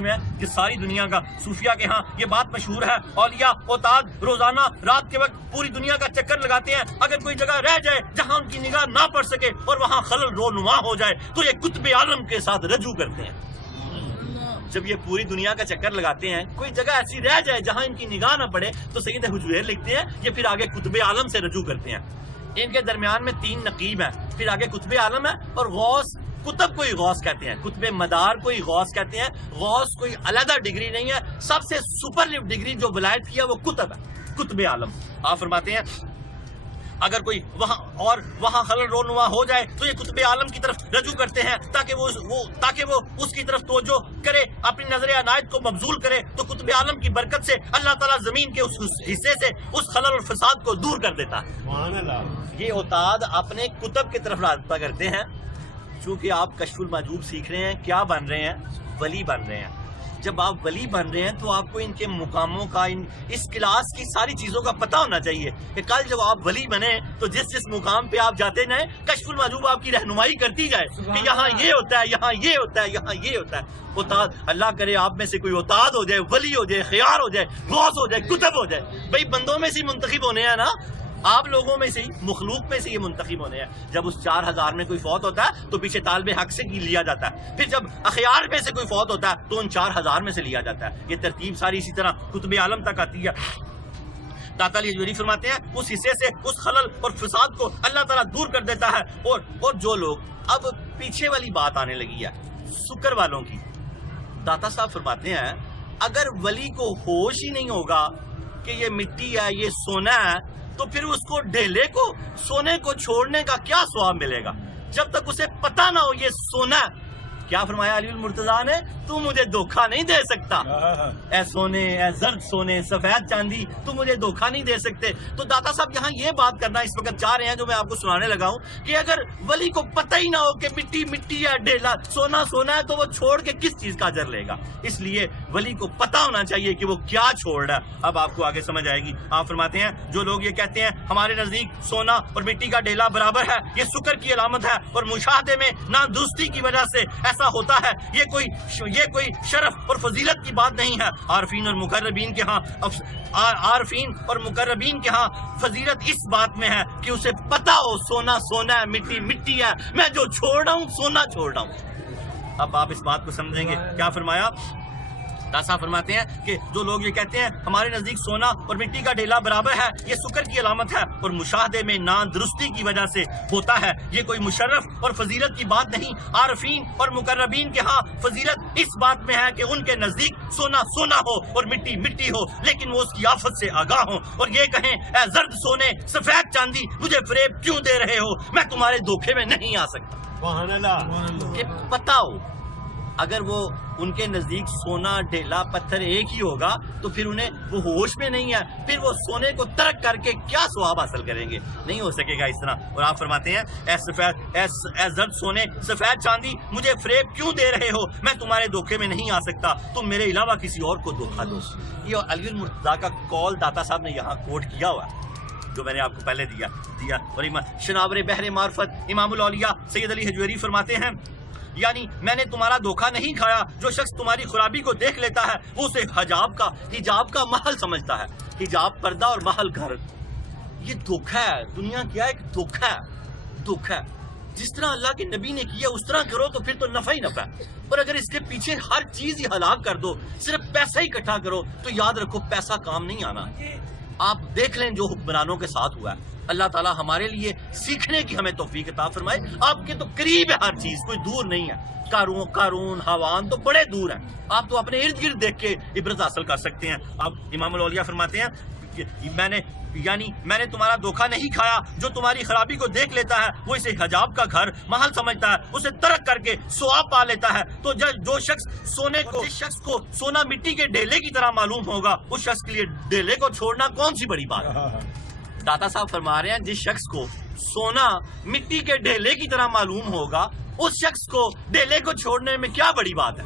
ہیں کہ ساری دنیا کا. صوفیہ کے ہاں یہ بات مشہور ہے، اولیاء اوتاد روزانہ رات کے وقت پوری دنیا کا چکر لگاتے ہیں. اگر کوئی جگہ رہ جائے جہاں ان کی نگاہ نہ پڑ سکے اور وہاں خلل رونما ہو جائے تو یہ قطب عالم کے ساتھ رجوع کرتے ہیں. جب یہ پوری دنیا کا چکر لگاتے ہیں، کوئی جگہ ایسی رہ جائے جہاں ان کی نگاہ نہ پڑے تو سید حجویر لکھتے ہیں یہ پھر آگے قطب عالم سے رجوع کرتے ہیں. ان کے درمیان میں 3 نقیب ہیں، پھر آگے قطب عالم ہے. اور غوث، کتب کو ہی غوث کہتے ہیں، قطب مدار کو ہی غوث کہتے ہیں. غوث کوئی علیحدہ ڈگری نہیں ہے، سب سے سپرلیو ڈگری جو ولایت کیا وہ کتب ہے، قطب عالم. آپ فرماتے ہیں اگر کوئی وہاں خلل رونما ہو جائے تو یہ قطب عالم کی طرف رجوع کرتے ہیں تاکہ وہ اس کی طرف توجہ کرے، اپنی نظر عنایت کو مبذول کرے. تو قطب عالم کی برکت سے اللہ تعالیٰ زمین کے اس حصے سے اس خلل اور فساد کو دور کر دیتا ہے. یہ اوتاد اپنے کتب کی طرف رابطہ کرتے ہیں. چونکہ آپ کشف المحجوب سیکھ رہے ہیں، کیا بن رہے ہیں؟ ولی بن رہے ہیں. جب آپ ولی بن رہے ہیں تو آپ کو ان کے مقاموں کا، اس کلاس کی ساری چیزوں کا پتہ ہونا چاہیے کہ کل جب آپ ولی بنے تو جس مقام پہ آپ جاتے جائیں کشف المحجوب آپ کی رہنمائی کرتی جائے کہ یہاں یہ ہوتا ہے، یہاں یہ ہوتا ہے، یہاں یہ ہوتا ہے. اوتاد، اللہ کرے آپ میں سے کوئی اوتاد ہو جائے، ولی ہو جائے، خیار ہو جائے، غوث ہو جائے، کتب ہو جائے. بھائی بندوں میں سے منتخب ہونے ہیں نا، آپ لوگوں میں سے ہی، مخلوق میں سے یہ منتخب ہونے ہیں. جب اس 4000 میں کوئی فوت ہوتا ہے تو پیچھے طالب حق سے لیا جاتا ہے. پھر جب اخیار میں سے کوئی فوت ہوتا ہے تو ان 4000 میں سے لیا جاتا ہے. یہ ترتیب ساری اسی طرح قطب عالم تک آتی ہے. داتا علی حجویری فرماتے ہیں اس حصے سے اس خلل اور فساد کو اللہ تعالیٰ دور کر دیتا ہے. اور جو لوگ، اب پیچھے والی بات آنے لگی ہے سکر والوں کی. داتا صاحب فرماتے ہیں اگر ولی کو ہوش ہی نہیں ہوگا کہ یہ مٹی ہے، یہ سونا ہے، تو پھر اس کو ڈھیلے کو، سونے کو چھوڑنے کا کیا ثواب ملے گا جب تک اسے پتہ نہ ہو یہ سونا ہے. کیا فرمایا علی المرتضیٰ نے؟ تو مجھے دھوکہ نہیں دے سکتا. اے سونے، اے زرد سونے، سفید چاندی، تو مجھے دھوکہ نہیں دے سکتے. تو داتا صاحب یہاں یہ بات کرنا اس وقت چاہ رہے ہیں جو میں آپ کو سنانے لگا ہوں کہ اگر ولی کو پتہ ہی نہ ہو کہ مٹی مٹی ہے، ڈھیلا سونا سونا ہے، تو وہ چھوڑ کے کس چیز کا اجر لے گا. اس لیے ولی کو پتہ ہونا چاہیے کہ وہ کیا چھوڑ رہا ہے. اب آپ کو آگے سمجھ آئے گی. آپ فرماتے ہیں جو لوگ یہ کہتے ہیں ہمارے نزدیک سونا اور مٹی کا ڈھیلا برابر ہے، یہ سکر کی علامت ہے اور مشاہدے میں نادرستی کی وجہ سے ایسا ہوتا ہے، یہ کوئی شرف اور فضیلت کی بات نہیں ہے. عارفین اور مقربین کے ہاں فضیلت اس بات میں ہے کہ اسے پتہ ہو سونا سونا ہے، مٹی مٹی ہے، میں جو چھوڑ رہا ہوں سونا چھوڑ رہا ہوں. اب آپ اس بات کو سمجھیں گے. کیا فرمایا؟ داسا فرماتے ہیں کہ جو لوگ یہ کہتے ہیں ہمارے نزدیک سونا اور مٹی کا ڈھیلا برابر ہے، یہ سکر کی علامت ہے اور مشاہدے میں نادرستی کی وجہ سے ہوتا ہے، یہ کوئی مشرف اور فضیلت کی بات نہیں. عارفین اور مقربین کے ہاں فضیلت اس بات میں ہے کہ ان کے نزدیک سونا سونا ہو اور مٹی مٹی ہو، لیکن وہ اس کی آفت سے آگاہ ہوں اور یہ کہیں اے زرد سونے، سفید چاندی، مجھے فریب کیوں دے رہے ہو، میں تمہارے دھوکے میں نہیں آ سکتا. سبحان اللہ. کہ پتہ ہو اگر وہ ان کے نزدیک سونا ڈھیلا پتھر ایک ہی ہوگا تو پھر انہیں وہ ہوش میں نہیں ہے، پھر وہ سونے کو ترک کر کے کیا ثواب حاصل کریں گے؟ نہیں ہو سکے گا اس طرح. اور آپ فرماتے ہیں اے زرد سونے، سفید چاندی، مجھے فریب کیوں دے رہے ہو، میں تمہارے دھوکے میں نہیں آ سکتا، تم میرے علاوہ کسی اور کو دھوکہ دو. یہ علی المرتضیٰ کا قول داتا صاحب نے یہاں کوٹ کیا ہوا ہے جو میں نے آپ کو پہلے دیا. اور شناور بحر معرفت امام الاولیاء سید علی حجویری فرماتے ہیں یعنی میں نے تمہارا دھوکہ نہیں کھایا. جو شخص تمہاری خرابی کو دیکھ لیتا ہے وہ اسے حجاب کا محل سمجھتا ہے. حجاب پردہ اور محل گھر، یہ دھوکہ ہے. دنیا کیا ہے؟ ایک دھوکہ ہے. جس طرح اللہ کے نبی نے کیا اس طرح کرو تو پھر تو نفع ہی نفع ہے. اور اگر اس کے پیچھے ہر چیز ہی ہلاک کر دو، صرف پیسہ ہی اکٹھا کرو، تو یاد رکھو پیسہ کام نہیں آنا. آپ دیکھ لیں جو حکمرانوں کے ساتھ ہوا ہے. اللہ تعالیٰ ہمارے لیے سیکھنے کی ہمیں توفیق عطا فرمائے. آپ کے تو قریب ہے ہر چیز، کوئی دور نہیں ہے. قارون حوان تو بڑے دور ہیں، آپ تو اپنے ارد گرد دیکھ کے عبرت حاصل کر سکتے ہیں. اب امام الاولیاء فرماتے ہیں کہ میں نے تمہارا دھوکہ نہیں کھایا. جو تمہاری خرابی کو دیکھ لیتا ہے وہ اسے حجاب کا گھر محل سمجھتا ہے، اسے ترک کر کے ثواب پا لیتا ہے. تو جو شخص جس شخص کو سونا مٹی کے ڈھیلے کی طرح معلوم ہوگا، اس شخص کے لیے ڈھیلے کو چھوڑنا کون سی بڑی بات ہے. داتا صاحب فرما رہے ہیں جس شخص کو سونا مٹی کے ڈھیلے کی طرح معلوم ہوگا، اس شخص کو ڈھیلے کو چھوڑنے میں کیا بڑی بات ہے.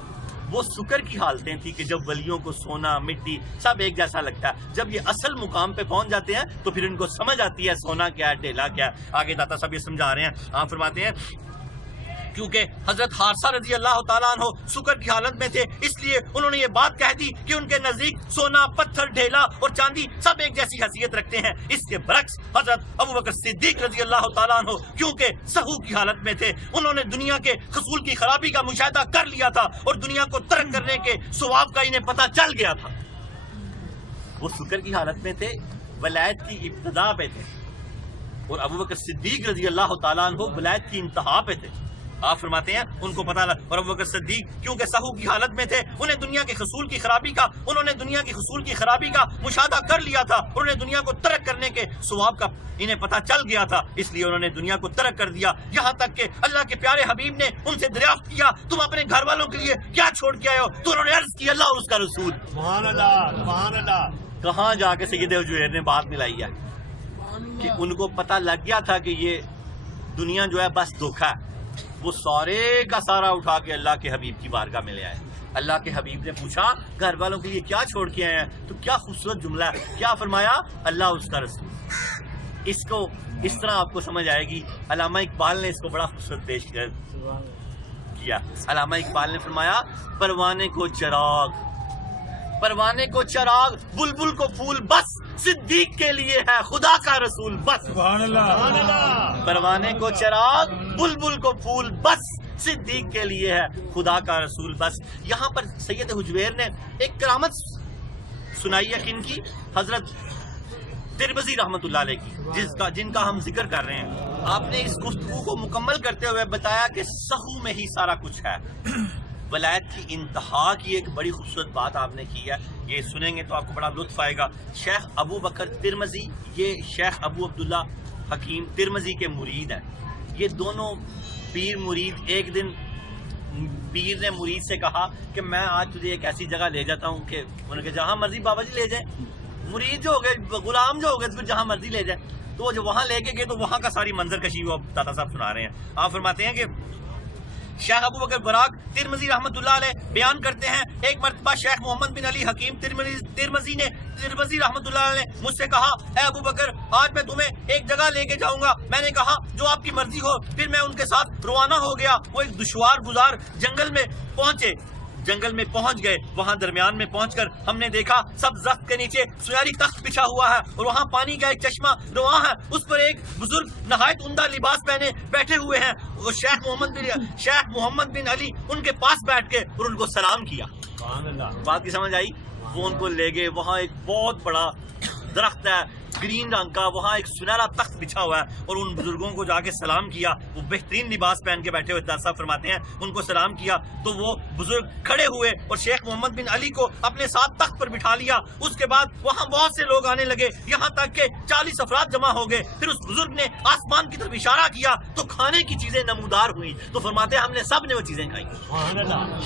وہ سکر کی حالتیں تھی کہ جب ولیوں کو سونا مٹی سب ایک جیسا لگتا ہے. جب یہ اصل مقام پہ پہنچ جاتے ہیں تو پھر ان کو سمجھ آتی ہے سونا کیا ہے، ڈھیلا کیا ہے. آگے داتا صاحب یہ سمجھا رہے ہیں. آپ فرماتے ہیں کیونکہ حضرت حارثہ رضی اللہ تعالیٰ عنہ سکر کی حالت میں تھے، اس لیے انہوں نے یہ بات کہہ دی کہ ان کے نزدیک سونا، پتھر، ڈھیلا اور چاندی سب ایک جیسی حیثیت رکھتے ہیں. اس کے برعکس حضرت ابوبکر صدیق رضی اللہ تعالیٰ عنہ کیونکہ سہو کی حالت میں تھے، انہوں نے دنیا کے حصول کی خرابی کا مشاہدہ کر لیا تھا اور دنیا کو ترک کرنے کے ثواب کا انہیں پتہ چل گیا تھا. وہ سکر کی حالت میں تھے، ولایت کی ابتدا پہ تھے، اور ابوبکر صدیق رضی اللہ تعالیٰ عنہ ولایت کی انتہا پہ تھے. آپ فرماتے ہیں ان کو پتا لگا. اور ابوبکر صدیق کیونکہ سہو کی حالت میں تھے، انہیں دنیا کے حصول کی خرابی کا مشاہدہ کر لیا تھا، اور انہیں دنیا کو ترک کرنے کے ثواب کا انہیں پتہ چل گیا تھا. اس لیے انہوں نے دنیا کو ترک کر دیا. یہاں تک کہ اللہ کے پیارے حبیب نے ان سے دریافت کیا تم اپنے گھر والوں کے لیے کیا چھوڑ کے آئے ہو؟ تو انہوں نے عرض کی اللہ اور اس کا رسول. سبحان اللہ، سبحان اللہ. کہاں جا کے سید حجویر نے بات ملائی ہے کہ ان کو پتہ لگ گیا تھا کہ یہ دنیا جو ہے بس دھوکا ہے. وہ سارے کا سارا اٹھا کے اللہ کے حبیب کی بارگاہ میں لے آئے. اللہ کے حبیب نے پوچھا گھر والوں کے لیے کیا چھوڑ کے آئے ہیں؟ تو کیا خوبصورت جملہ ہے، کیا فرمایا؟ اللہ اور اس کا رسول. اس کو اس طرح آپ کو سمجھ آئے گی. علامہ اقبال نے اس کو بڑا خوبصورت پیش کیا. علامہ اقبال نے فرمایا پروانے کو چراغ بلبل کو پھول بس صدیق کے لیے ہے خدا کا رسول بس. سبحان اللہ. پروانے کو چراغ بلبل کو پھول بس صدیق کے لیے ہے خدا کا رسول بس. یہاں پر سید حجویر نے ایک کرامت سنائی ہے کن کی؟ حضرت ترمذی رحمۃ اللہ علیہ کی، جن کا ہم ذکر کر رہے ہیں. آپ نے اس گفتگو کو مکمل کرتے ہوئے بتایا کہ سہو میں ہی سارا کچھ ہے. ولایت کی انتہا کی ایک بڑی خوبصورت بات آپ نے کی ہے، یہ سنیں گے تو آپ کو بڑا لطف آئے گا. شیخ ابو بکر ترمذی، یہ شیخ ابو عبداللہ حکیم ترمذی کے مرید ہیں. یہ دونوں پیر مرید. ایک دن پیر نے مرید سے کہا کہ میں آج تجھے ایک ایسی جگہ لے جاتا ہوں کہ انہوں نے کہا جہاں مرضی بابا جی لے جائیں. مرید جو ہو گئے، غلام جو ہو گئے، پھر جہاں مرضی لے جائیں. تو وہ جو وہاں لے کے گئے تو وہاں کا ساری منظر کشی وہ داتا صاحب سنا رہے ہیں. آپ فرماتے ہیں کہ شیخ ابو بکر براق ترمذی رحمۃ اللہ علیہ بیان کرتے ہیں ایک مرتبہ شیخ محمد بن علی حکیم ترمذی رحمۃ اللہ علیہ مجھ سے کہا اے ابو بکر آج میں تمہیں ایک جگہ لے کے جاؤں گا. میں نے کہا جو آپ کی مرضی ہو. پھر میں ان کے ساتھ روانہ ہو گیا. وہ ایک دشوار گزار جنگل میں پہنچ گئے. وہاں درمیان میں پہنچ کر ہم نے دیکھا سب درخت کے نیچے سنہری تخت بچھا ہوا ہے اور وہاں پانی کا ایک چشمہ رواں ہے. اس پر ایک بزرگ نہایت عمدہ لباس پہنے بیٹھے ہوئے ہیں. وہ شیخ محمد بن علی ان کے پاس بیٹھ کے اور ان کو سلام کیا. بات کی سمجھ آئی؟ وہ ان کو لے گئے. وہاں ایک بہت بڑا درخت ہے گرین رنگ کا، وہاں ایک سنہرا تخت بچھا ہوا ہے اور ان بزرگوں کو جا کے سلام کیا. وہ بہترین لباس پہن کے بیٹھے ہوئے داتا صاحب فرماتے ہیں ان کو سلام کیا تو وہ بزرگ کھڑے ہوئے اور شیخ محمد بن علی کو اپنے ساتھ تخت پر بٹھا لیا. اس کے بعد وہاں بہت سے لوگ آنے لگے، یہاں تک کہ 40 افراد جمع ہو گئے. پھر اس بزرگ نے آسمان کی طرف اشارہ کیا تو کھانے کی چیزیں نمودار ہوئی. تو فرماتے ہیں ہم نے سب نے وہ چیزیں کھائی.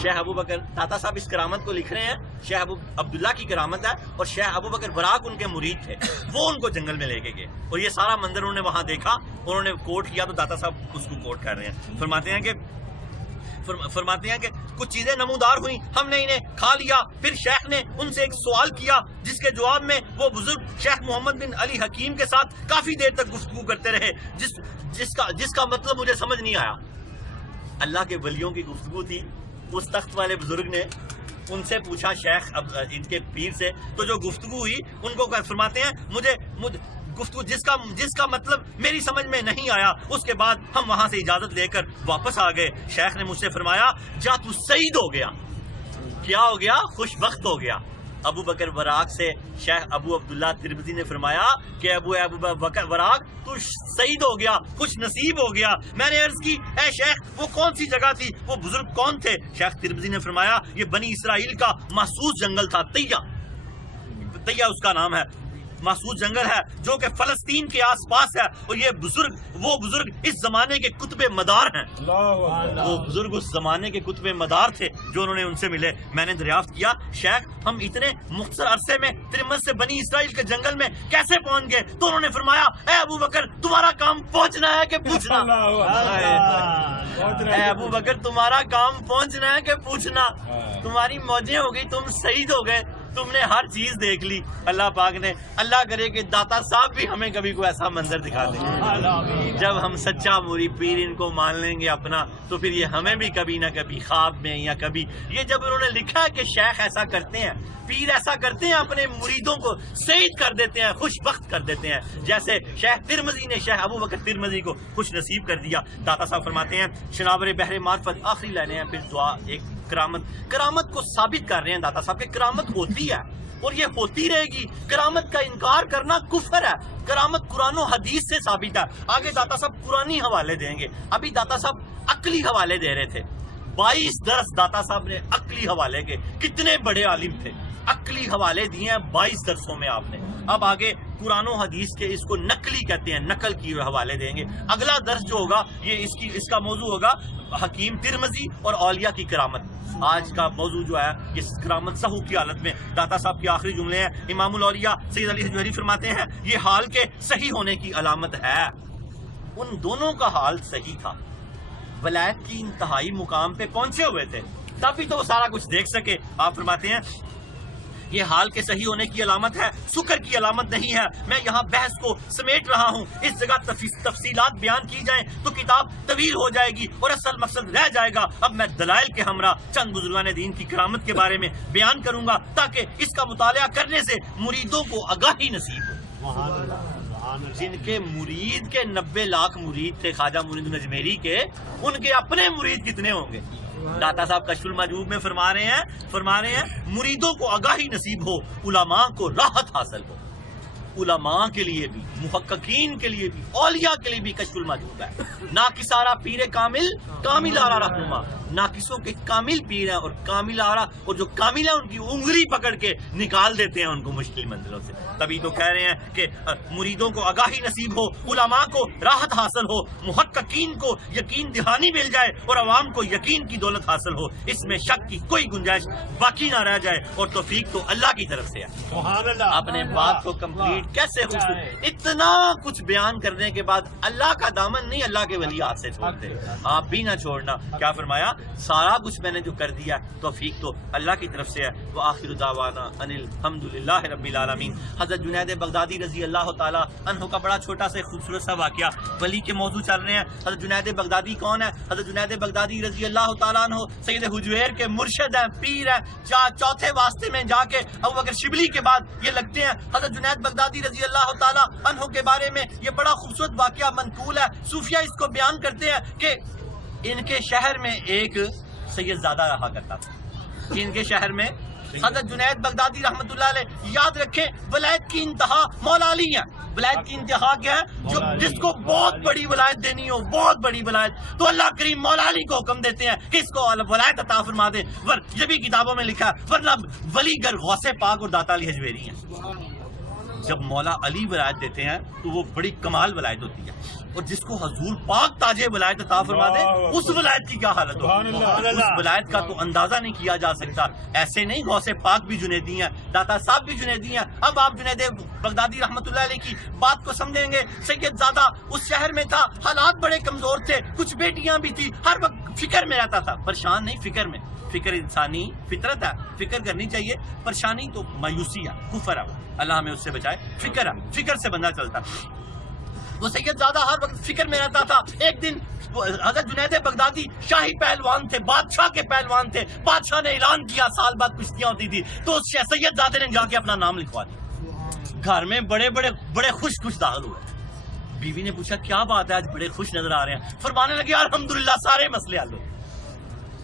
شیخ ابو بکر داتا صاحب اس کرامت کو لکھ رہے ہیں. شیخ ابو عبداللہ کی کرامت ہے اور شیخ ابو بکر براق ان کے مرید تھے. وہ ان کو جنگل میں لے کے گئے اور یہ سارا منظر انہوں نے وہاں دیکھا. انہوں نے کوٹ کیا تو داتا صاحب اس کو کوٹ کر رہے ہیں. فرماتے ہیں کہ کچھ چیزیں نمودار ہوئیں، ہم نے انہیں کھا لیا. پھر شیخ نے ان سے ایک سوال کیا جس کے جواب میں وہ بزرگ شیخ محمد بن علی حکیم کے ساتھ کافی دیر تک گفتگو کرتے رہے جس کا مطلب مجھے سمجھ نہیں آیا. اللہ کے ولیوں کی گفتگو تھی. اس تخت والے بزرگ نے ان سے پوچھا شیخ ان کے پیر سے، تو جو گفتگو ہوئی ان کو فرماتے ہیں مجھے گفتگو جس کا مطلب میری سمجھ میں نہیں آیا. اس کے بعد ہم وہاں سے اجازت لے کر واپس آ گئے. شیخ نے مجھ سے فرمایا جا تو سعید ہو گیا. کیا ہو گیا؟ خوش بخت ہو گیا. ابو بکر وراق سے شیخ ابو عبداللہ ترمذی نے فرمایا کہ ابو بکر وراق تو شہید ہو گیا، خوش نصیب ہو گیا۔ میں نے عرض کی اے شیخ وہ کون سی جگہ تھی، وہ بزرگ کون تھے؟ شیخ ترمذی نے فرمایا یہ بنی اسرائیل کا محسوس جنگل تھا، تیہ اس کا نام ہے، محسوس جنگل ہے جو کہ فلسطین کے آس پاس ہے، اور یہ وہ بزرگ اس زمانے کے قطب مدار ہیں، وہ بزرگ اس زمانے کے قطب مدار تھے جو انہوں نے ان سے ملے۔ میں نے دریافت کیا شیخ ہم اتنے مختصر عرصے میں ترمذ سے بنی اسرائیل کے جنگل میں کیسے پہنچ گئے؟ تو انہوں نے فرمایا اے ابو بکر تمہارا کام پہنچنا ہے کہ پوچھنا؟ اے ابو بکر تمہارا کام پہنچنا ہے کہ پوچھنا؟ تمہاری موجیں ہو گئی، تم شہید ہو گئے، تم نے ہر چیز دیکھ لی۔ اللہ پاک نے، اللہ کرے کہ داتا صاحب بھی ہمیں کبھی کوئی ایسا منظر دکھا دیں جب ہم سچا مرید پیر ان کو مان لیں گے اپنا، تو پھر یہ ہمیں بھی کبھی نہ کبھی خواب میں یا کبھی، یہ جب انہوں نے لکھا ہے کہ شیخ ایسا کرتے ہیں، پیر ایسا کرتے ہیں، اپنے مریدوں کو سعید کر دیتے ہیں، خوش بخت کر دیتے ہیں، جیسے شیخ ترمذی نے شیخ ابو بکر ترمذی کو خوش نصیب کر دیا۔ داتا صاحب فرماتے ہیں شناور بحر معرفت، آخری لائنیں ہیں، پھر دعا، ایک کرامت کو ثابت کر رہے ہیں داتا صاحب کہ کرامت ہوتی ہے اور یہ ہوتی رہے گی، کرامت کا انکار کرنا کفر ہے، کرامت قرآن و حدیث سے ثابت ہے۔ آگے داتا صاحب قرآنی حوالے دیں گے، ابھی داتا صاحب عقلی حوالے دے رہے تھے، 22 درس داتا صاحب نے عقلی حوالے کے، کتنے بڑے عالم تھے، عقلی حوالے دیے ہیں 22 درسوں میں آپ نے۔ اب آگے قرآن و حدیث کے، اس کو نقلی کہتے ہیں، نقل کی حوالے دیں گے۔ اگلا درس جو ہوگا یہ اس کا موضوع ہوگا حکیم ترمذی اور اولیاء کی کرامت۔ آج کا موضوع جو ہے یہ کرامت سہو کی حالت میں، داتا صاحب کے آخری جملے ہیں، امام الاولیاء سید علی جوہری فرماتے ہیں یہ حال کے صحیح ہونے کی علامت ہے۔ ان دونوں کا حال صحیح تھا، ولایت کی انتہائی مقام پہ پہنچے ہوئے تھے، تبھی تو وہ سارا کچھ دیکھ سکے۔ آپ فرماتے ہیں یہ حال کے صحیح ہونے کی علامت ہے، شکر کی علامت نہیں ہے۔ میں یہاں بحث کو سمیٹ رہا ہوں، اس جگہ تفصیلات بیان کی جائیں تو کتاب طویل ہو جائے گی اور اصل مقصد رہ جائے گا۔ اب میں دلائل کے ہمراہ چند بزرگان دین کی کرامت کے بارے میں بیان کروں گا تاکہ اس کا مطالعہ کرنے سے مریدوں کو آگاہی نصیب ہو۔ جن کے مرید کے 90 لاکھ مرید تھے خواجہ معین الدین اجمیری کے، ان کے اپنے مرید کتنے ہوں گے؟ داتا صاحب کشف المحجوب میں فرما رہے ہیں مریدوں کو آگاہی نصیب ہو، علماء کو راحت حاصل ہو۔ علماء کے لیے بھی، محققین کے لیے بھی، اولیاء کے لیے بھی کشف المحجوب ہے۔ ناقص آرا پیر کامل آرا رہنما، ناقصوں کے کامل پیر ہیں اور کامل آرا، اور جو کامل ہیں ان کی انگلی پکڑ کے نکال دیتے ہیں ان کو مشکل منزلوں سے۔ تبھی تو کہہ رہے ہیں کہ مریدوں کو آگاہی نصیب ہو، علماء کو راحت حاصل ہو، محققین کو یقین دہانی مل جائے اور عوام کو یقین کی دولت حاصل ہو، اس میں شک کی کوئی گنجائش باقی نہ رہ جائے، اور توفیق تو اللہ کی طرف سے ہے۔ سبحان اللہ۔ اپنے بات کو کمپلیٹ کیسے ہو؟ اتنا کچھ بیان کرنے کے بعد اللہ کا دامن نہیں اللہ کے ولی ہاتھ سے چھوڑتے، آپ بھی نہ چھوڑنا۔ کیا فرمایا؟ سارا کچھ میں نے جو کر دیا توفیق تو اللہ کی طرف سے ہے۔ وآخر دعوانا ان الحمدللہ رب العالمین۔ حضرت جنید بغدادی رضی اللہ تعالی عنہ کا بڑا چھوٹا سے خوبصورت سا واقعہ، ولی کے موضوع چل رہے ہیں۔ حضرت جنید بغدادی کون ہے؟ حضرت جنید بغدادی رضی اللہ تعالیٰ عنہ سید حجویر کے مرشد ہیں، پیر ہیں۔ چوتھے واسطے میں جا کے ابوبکر شبلی کے بعد یہ لگتے ہیں۔ حضرت جنید بغدادی رضی اللہ تعالیٰ عنہ کے بارے میں یہ بڑا خوبصورت واقعہ منقول ہے، صوفیہ اس کو بیان کرتے ہیں کہ ان کے شہر میں ایک سید زادہ رہا کرتا تھا، ان کے شہر میں حضرت جنید بغدادی رحمت اللہ علیہ، یاد رکھیں ولایت کی انتہا مولا علی ہے۔ ولایت کی انتہا کیا ہے؟ جس کو بہت بڑی ولایت دینی ہو، بہت بڑی ولایت، تو اللہ کریم مولا علی کو حکم دیتے ہیں کہ اس کو ولایت عطا فرما دے، یہ بھی کتابوں میں لکھا ہے، ورنہ ولی گر غوث پاک اور داتا علی حجویری ہیں۔ جب مولا علی ولایت دیتے ہیں تو وہ بڑی کمال ولایت ہوتی ہے، اور جس کو حضور پاک تاج ولایت عطا فرما دے اس ولایت کی کیا حالت ہوگی؟ اس ولایت کا تو اندازہ نہیں کیا جا سکتا۔ ایسے نہیں غوث پاک بھی جنیدی ہیں، داتا صاحب بھی جنیدی ہیں۔ اب آپ جنید بغدادی رحمت اللہ علیہ کی بات کو سمجھیں گے۔ سید زادہ اس شہر میں تھا، حالات بڑے کمزور تھے، کچھ بیٹیاں بھی تھی، ہر وقت فکر میں رہتا تھا، پریشان نہیں، فکر میں۔ فکر انسانی فطرت ہے، فکر کرنی چاہیے، پریشانی تو مایوسی ہے، کفر ہے، اللہ ہمیں اس سے بچائے۔ فکر ہے، فکر سے بندہ چلتا۔ وہ سید زادہ ہر وقت فکر میں رہتا تھا۔ ایک دن حضرت جنید بغدادی شاہی پہلوان تھے، بادشاہ کے پہلوان تھے، بادشاہ نے اعلان کیا سال بعد کشتیاں ہوتی تھی، تو سید زادے نے جا کے اپنا نام لکھوا دیا۔ گھر میں بڑے خوش داخل ہوئے۔ بیوی نے پوچھا کیا بات ہے، آج بڑے خوش نظر آ رہے ہیں؟ فرمانے لگے الحمدللہ سارے مسئلے حل ہو۔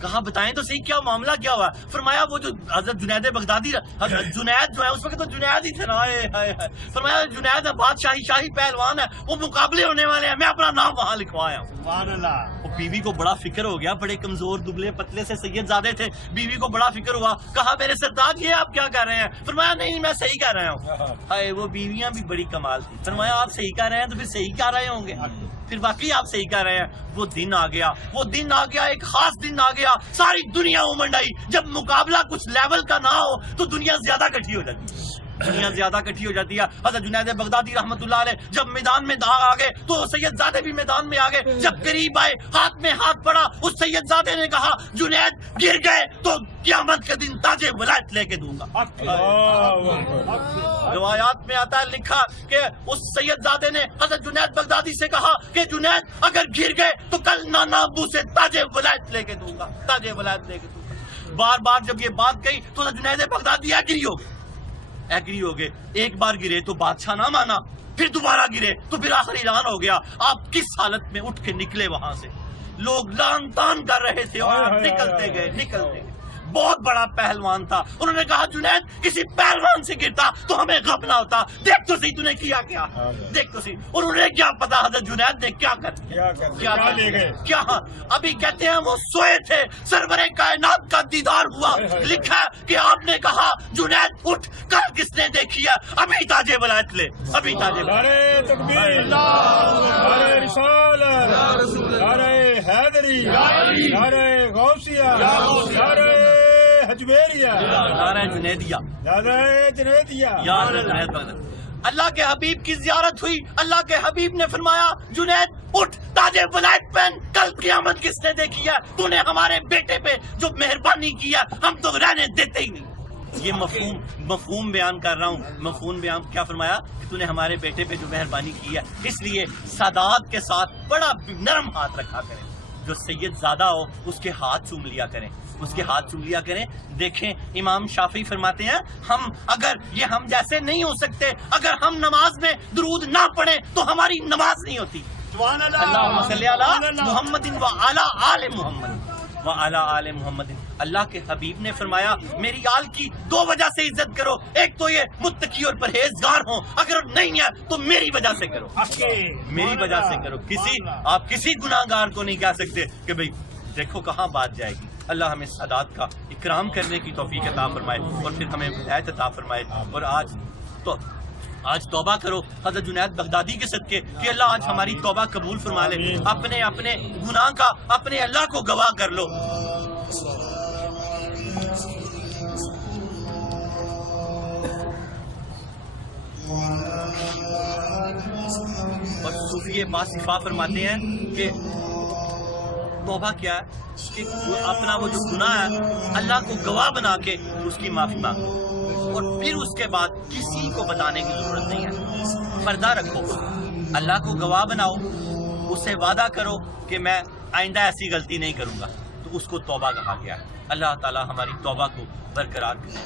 کہا بتائیں تو صحیح کیا معاملہ کیا ہوا؟ فرمایا وہ جو حضرت جنید بغدادی، حضرت جنید جو ہے اس وقت تو جنید ہی تھے نا، فرمایا جنید بادشاہی شاہی پہلوان ہے، وہ مقابلے ہونے والے ہیں، میں اپنا نام وہاں لکھوایا ہوں۔ سبحان اللہ۔ وہ بیوی کو بڑا فکر ہو گیا، بڑے کمزور دبلے پتلے سے سید زادے تھے، بیوی کو بڑا فکر ہوا، کہا میرے سردار یہ آپ کیا کر رہے ہیں؟ فرمایا نہیں میں صحیح کہہ رہا ہوں۔ ہائے وہ بیویاں بھی بڑی کمال تھی، فرمایا آپ صحیح کہہ رہے ہیں تو پھر صحیح کہہ رہے ہوں گے، پھر واقعی آپ صحیح کہہ رہے ہیں۔ وہ دن آ گیا، وہ دن آ گیا، ایک خاص دن آ گیا، ساری دنیا امنڈ آئی۔ جب مقابلہ کچھ لیول کا نہ ہو تو دنیا زیادہ کٹھی ہو جاتی ہے، دنیا زیادہ کٹھی ہو جاتی ہے۔ حضرت جنید بغدادی رحمت اللہ علیہ جب میدان میں آ گئے تو سید زادے بھی میدان میں آ گئے۔ جب قریب آئے، ہاتھ میں ہاتھ پڑا، اس سید زادے نے کہا جنید گر گئے تو قیامت کے دن تاج ولایت لے کے دوں گا۔ روایات میں آتا ہے لکھا کہ اس سید زادے نے حضرت جنید بغدادی سے کہا کہ جنید اگر گر گئے تو کل نانا ابو سے تاج ولایت لے کے دوں گا، تاج ولایت لے کے دوں گا۔ بار بار جب یہ بات کہی تو حضرت جنید بغدادی ایگری ہو گئے۔ ایک بار گرے تو بادشاہ نہ مانا، پھر دوبارہ گرے تو پھر آخر اعلان ہو گیا۔ آپ کس حالت میں اٹھ کے نکلے وہاں سے؟ لوگ لان تان کر رہے تھے اور آپ نکلتے گئے۔ بہت بڑا پہلوان تھا، انہوں نے کہا جنید کسی پہلوان سے گرتا تو ہمیں غم نہ ہوتا، دیکھ تو صحیح تو نے کیا کیا، دیکھ تو صحیح۔ انہوں نے کیا پتا حضرت جنید نے کیا کیا ابھی کہتے ہیں وہ سوئے تھے، سرور کائنات کا دیدار ہوا، لکھا ہے کہ آپ نے کہا جنید اٹھ، کل کس نے دیکھی ہے، ابھی تاج ولایت لے، ابھی تاج ولایت۔ نعرہ تکبیر، نعرہ رسالت، نعرہ حیدری، نعرہ غوثیہ، نعرہ حجویریہ، نعرہ جنیدیہ، نعرہ جنیدیہ، یا حضرت جنید بغدادی۔ اللہ کے حبیب کی زیارت ہوئی، اللہ کے حبیب نے فرمایا جنید اٹھ، تاج ولایت پہن، کل قیامت کس نے دیکھی ہے؟ تو نے ہمارے بیٹے پہ جو مہربانی کی ہے ہم تو رہنے دیتے ہی نہیں۔ یہ مفہوم بیان کر رہا ہوں، مفہوم بیان کیا فرمایا کہ تو نے ہمارے بیٹے پہ جو مہربانی کی ہے، اس لیے سادات کے ساتھ بڑا نرم ہاتھ رکھا کریں، جو سید زادہ ہو اس کے ہاتھ چوم لیا کریں، اس کے ہاتھ چوم لیا کریں۔ دیکھیں امام شافعی فرماتے ہیں ہم جیسے نہیں ہو سکتے، اگر ہم نماز میں درود نہ پڑھیں تو ہماری نماز نہیں ہوتی۔ سبحان اللہ، اللہم صلی علی محمد وعلی آل محمد وعلی آل محمد۔ اللہ کے حبیب نے فرمایا میری آل کی دو وجہ سے عزت کرو، ایک تو یہ متقی اور پرہیزگار ہوں، اگر نہیں ہے تو میری وجہ سے کرو، میری وجہ سے کرو۔ آپ کسی گناہگار کو نہیں کہہ سکتے کہ بھئی دیکھو کہاں بات جائے گی۔ اللہ ہمیں سادات کا اکرام کرنے کی توفیق عطا فرمائے اور پھر ہمیں ہدایت عطا فرمائے۔ اور آج توبہ کرو حضرت جنید بغدادی کے صدقے کہ اللہ آج ہماری توبہ قبول فرما لے، اپنے گناہ کا اپنے اللہ کو گواہ کر لو۔ اور صوفی باصفا فرماتے ہیں کہ توبہ کیا ہے کہ اپنا وہ جو گناہ ہے اللہ کو گواہ بنا کے اس کی معافی مانگو، اور پھر اس کے بعد کسی کو بتانے کی ضرورت نہیں ہے، پردہ رکھو، اللہ کو گواہ بناؤ، اس سے وعدہ کرو کہ میں آئندہ ایسی غلطی نہیں کروں گا، تو اس کو توبہ کہا گیا ہے۔ اللہ تعالی ہماری توبہ کو برقرار کرے۔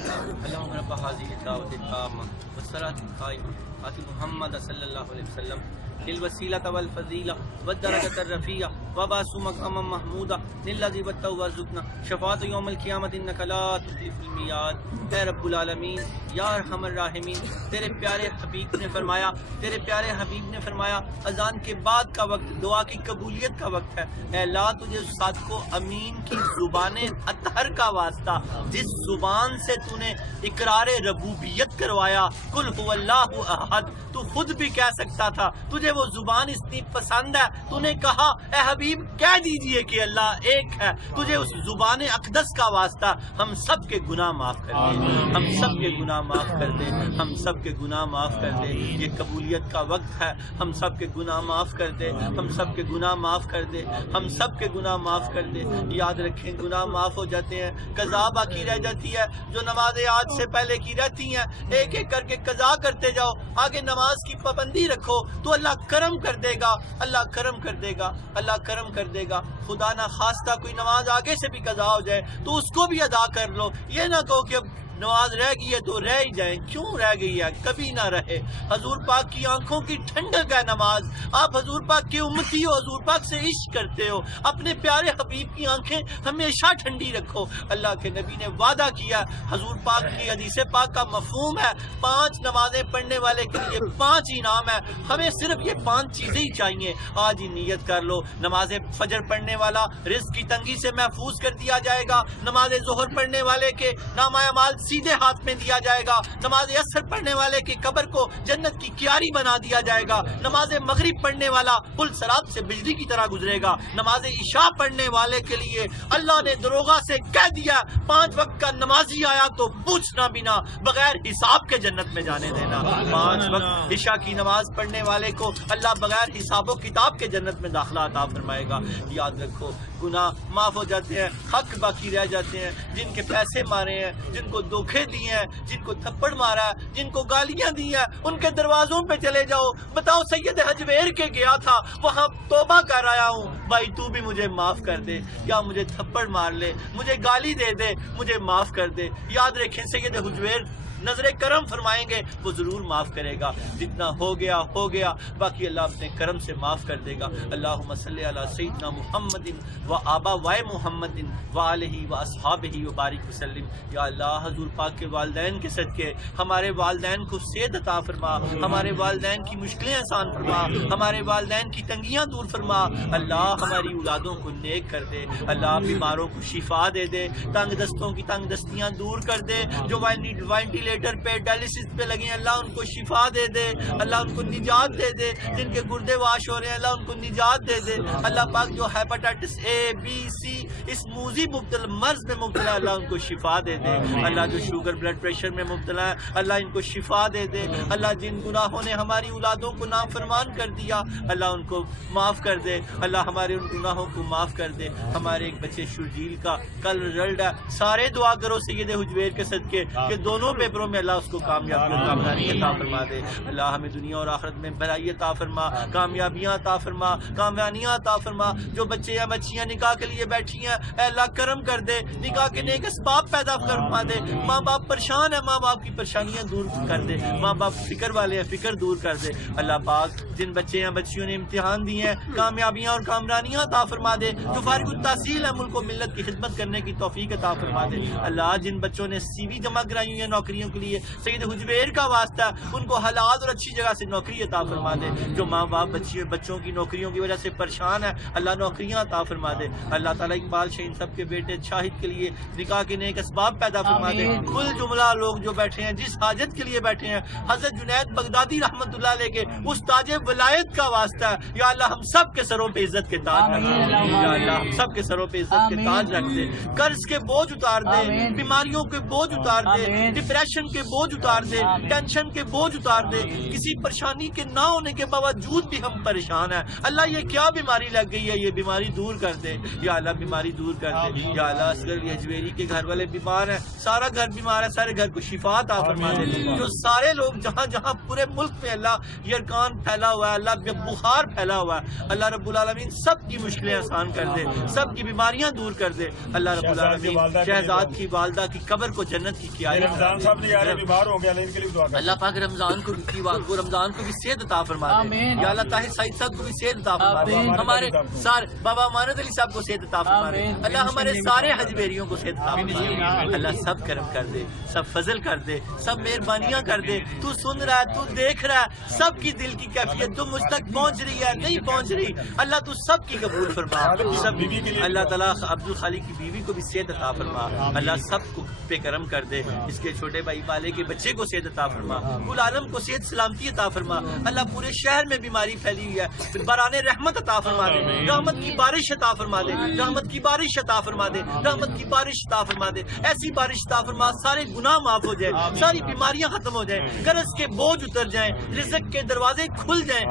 اللہم رب هذه الدعوة التامة والصلاة القائمة آت محمد صلی اللہ علیہ وسلم الوسیلۃ والفضیلہ والدرجۃ الرفیعہ وبعثہ مقاما محمودا الذی وعدتہ وارزقنا شفاعۃ یوم القیامۃ انک لا تخلف المیعاد۔ اے رب العالمین یا ارحم الراحمین، تیرے پیارے حبیب نے فرمایا اذان کے بعد کا وقت دعا کی قبولیت کا وقت ہے۔ اے اللہ تجھے صادق و امین کی زبان اطہر کا واسطہ، جس زبان سے تو نے اقرار ربوبیت کروایا، قل هو اللہ احد، تو خود بھی کہہ سکتا تھا، تجھے وہ زبان اتنی پسند ہے، تو نے کہا اے حبیب کہہ دیجئے کہ اللہ ایک ہے۔ تجھے اس زبان اقدس کا واسطہ ہم سب کے گناہ معاف کر دے، ہم سب کے گناہ معاف کر دے، ہم سب کے گناہ معاف کر دے۔ یہ قبولیت کا وقت ہے، ہم سب کے گناہ معاف کر دے، ہم سب کے گناہ معاف کر دے، ہم سب کے گناہ معاف کر دے۔ یاد رکھیں گناہ معاف ہو جاتے ہیں، قضا باقی رہ جاتی ہے، جو نمازیں آج سے پہلے کی رہتی ہیں ایک ایک کر کے قضا کرتے جاؤ، آگے نماز کی پابندی رکھو تو اللہ کرم کر دے گا، اللہ کرم کر دے گا، اللہ کرم کر دے گا۔ خدا نہ خواستہ کوئی نماز آگے سے بھی قضا ہو جائے تو اس کو بھی ادا کر لو، یہ نہ کہو کہ اب نماز رہ گئی ہے تو رہ ہی جائیں، کیوں رہ گئی ہے؟ کبھی نہ رہے۔ حضور پاک کی آنکھوں کی ٹھنڈک ہے نماز، آپ حضور پاک کے امتی ہو، حضور پاک سے عشق کرتے ہو، اپنے پیارے حبیب کی آنکھیں ہمیشہ ٹھنڈی رکھو۔ اللہ کے نبی نے وعدہ کیا، حضور پاک کی حدیث پاک کا مفہوم ہے 5 نمازیں پڑھنے والے کے لیے 5 انعام ہے، ہمیں صرف یہ 5 چیزیں ہی چاہیے۔ آج ہی نیت کر لو، نماز فجر پڑھنے والا رزق کی تنگی سے محفوظ کر دیا جائے گا، نماز ظہر پڑھنے والے کے نامہ اعمال سیدھے ہاتھ میں دیا جائے گا، نماز عصر پڑھنے والے کی قبر کو جنت کی کیاری بنا دیا جائے گا، نماز مغرب پڑھنے والا پل صراط سے بجلی کی طرح گزرے گا، نماز عشاء پڑھنے والے کے لیے اللہ نے دروغہ سے کہہ دیا 5 وقت کا نمازی آیا تو پوچھنا بھی نہ، بغیر حساب کے جنت میں جانے دینا۔ 5 وقت عشاء کی نماز پڑھنے والے کو اللہ بغیر حساب و کتاب کے جنت میں داخلہ عطا فرمائے گا۔ یاد رکھو، گناہ معاف ہو جاتے ہیں، حق باقی رہ جاتے ہیں۔ جن کے پیسے مارے ہیں، جن کو دھوکے دیے ہیں، جن کو تھپڑ مارا ہے، جن کو گالیاں دی ہیں، ان کے دروازوں پہ چلے جاؤ، بتاؤ سید حجویر کے گیا تھا، وہاں توبہ کر آیا ہوں، بھائی تو بھی مجھے معاف کر دے، یا مجھے تھپڑ مار لے، مجھے گالی دے دے، مجھے معاف کر دے۔ یاد رکھیں سید حجویر نظر کرم فرمائیں گے، وہ ضرور معاف کرے گا۔ جتنا ہو گیا، باقی اللہ اپنے کرم سے معاف کر دے گا۔ اللہم صلی علی سیدنا محمد و آباء محمد و آلہ و اصحابہ و بارک وسلم۔ یا اللہ، حضور پاک کے والدین کے صدقے ہمارے والدین کو صحت عطا فرما، ہمارے والدین کی مشکلیں آسان فرما، ہمارے والدین کی تنگیاں دور فرما۔ اللہ ہماری اولادوں کو نیک کر دے، اللہ بیماروں کو شفا دے دے، تنگ دستوں کی تنگ دستیاں دور کر دے، جو وینٹیلیٹر پہ ڈائلسس پہ لگے ہیں اللہ ان کو شفا دے دے، اللہ ان کو نجات دے دے، جن کے گردے واش ہو رہے ہیں اللہ ان کو نجات دے دے۔ اللہ پاک جو ہیپاٹائٹس اے بی سی اس موذی مبتلا مرض میں مبتلا ہے اللہ ان کو شفا دے دے۔ اللہ جو شوگر بلڈ پریشر میں مبتلا ہے اللہ ان کو شفا دے دے۔ اللہ جن گناہوں نے ہماری اولادوں کو نافرمان کر دیا اللہ ان کو معاف کر دے، اللہ ہمارے ان گناہوں کو معاف کر دے۔ ہمارے ایک بچے شرجیل کا کل رزلٹ ہے، سارے دعا کرو سید حجویر کے صدقے کہ دونوں پیپروں میں اللہ اس کو کامیابی عطا فرما دے۔ اللہ ہمیں دنیا اور آخرت میں بھلائی عطا فرما، کامیابیاں عطا فرما، کامیابیاں عطا فرما۔ جو بچے یا بچیاں نکاح کے لیے بیٹھی ہیں اے اللہ کرم کر دے، نکاح کے نیک اسباب پیدا فرما دے۔ ماں باپ پریشان ہیں، ماں باپ کی پریشانیاں دور کر دے، ماں باپ فکر والے ہیں فکر دور کر دے۔ اللہ پاک جن بچے یا بچیوں نے امتحان دیے ہیں کامیابیاں اور کامرانیاں عطا فرما دے، جو فارغ التحصیل ہے ملک و ملت کی خدمت کرنے کی توفیق عطا فرما دے۔ اللہ جن بچوں نے سی وی جمع کرائی ہوئی ہیں نوکریوں کے لیے سید حجویر کا واسطہ ان کو حلال اور اچھی جگہ سے نوکری عطا فرما دے۔ جو ماں باپ بچوں کی نوکریوں کی وجہ سے پریشان ہے اللہ نوکریاں عطا فرما دے۔ اللہ تعالیٰ اقبال شہین سب کے بیٹے شاہد کے لیے نکاح کے نیک اسباب پیدا فرما دے۔ کل جملہ لوگ جو بیٹھے ہیں جس حاجت کے لیے بیٹھے ہیں حضرت جنید بغدادی رحمت اللہ علیہ کے اس تاج ولایت کا واسطہ ہے یا اللہ ہم سب کے سروں پہ عزت کے تاج رکھ دے، یا اللہ ہم سب کے سروں پہ عزت کے تاج رکھ دے، قرض کے بوجھ اتار دے، بیماریوں کے بوجھ اتار دے، ڈپریشن کے بوجھ اتار دے، ٹینشن کے بوجھ اتار دے۔ کسی پریشانی کے نہ ہونے کے باوجود بھی ہم پریشان ہیں اللہ یہ کیا بیماری لگ گئی ہے، یہ بیماری دور کر دے یا اللہ بیماری دور کر دے۔ یا اللہ اصغر حجویری کے گھر والے بیمار ہیں، سارا گھر بیمار ہے، سارے گھر کو شفا عطا فرما دے۔ جو سارے لوگ جہاں جہاں پورے ملک میں اللہ یرکان پھیلا ہوا ہے، اللہ بخار پھیلا ہوا ہے، اللہ رب العالمین سب کی مشکلیں آسان کر دے، سب کی بیماریاں دور کر دے۔ اللہ رب العالمین شہزاد کی والدہ کی قبر کو جنت کی کیاری رمضان صاحب نے یار بیمار ہو گیا ان کے لیے دعا کریں۔ اللہ پاک رمضان کو رمضان کو بھی صحت عطا فرما دے، یا اللہ طاہر سعید صاحب کو بھی صحت عطا فرما دے، ہمارے سارے بابا امانت علی صاحب کو صحت عطا فرما دے، اللہ ہمارے سارے حجویریوں کو صحت عطا فرما دے۔ اللہ سب کرم کر دے، سب فضل کر دے، سب مہربانیاں کر دے۔ تو سن رہا ہے، تو دیکھ رہا ہے سب کی دل کی کیفیت، تو مجھ تک پہنچ رہی ہے نہیں پہنچ رہی، اللہ تو سب کی قبول فرما۔ سب اللہ تعالیٰ عبد الخالق کی بیوی کو بھی صحت عطا فرما، اللہ سب کو پہ کرم کر دے، اس کے چھوٹے بھائی والے کے بچے کو صحت عطا فرما، کل عالم کو صحت سلامتی عطا فرما۔ اللہ پورے شہر میں بیماری پھیلی ہوئی ہے، باران رحمت عطا فرما دے، رحمت کی بارش عطا فرما دے، رحمت کی بارش عطا فرما دے، رحمت کی بارش عطا فرما دے، ایسی بارش عطا فرما سارے گناہ معاف ہو جائیں، ساری بیماریاں ختم ہو جائیں، قرض کے بوجھ اتر جائیں، رزق کے دروازے کھل جائیں۔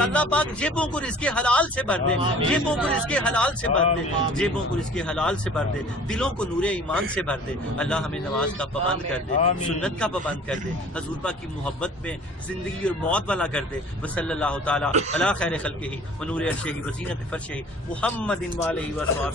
اللہ پاک جیبوں کو رزق حلال سے بھر دے، جیبوں کو رزق حلال سے بھر دے، جیبوں کو رزق حلال سے بھر دے، دلوں کو نور ایمان سے بھر دے۔ اللہ ہمیں نماز کا پابند کر دے، سنت کا پابند کر دے، حضور پاک کی محبت میں زندگی اور موت والا کر دے۔ وصلی اللہ تعالی علی خیر خلقہ ونور عرشہ وزینت فرشہ محمد و آلہ و صحبہ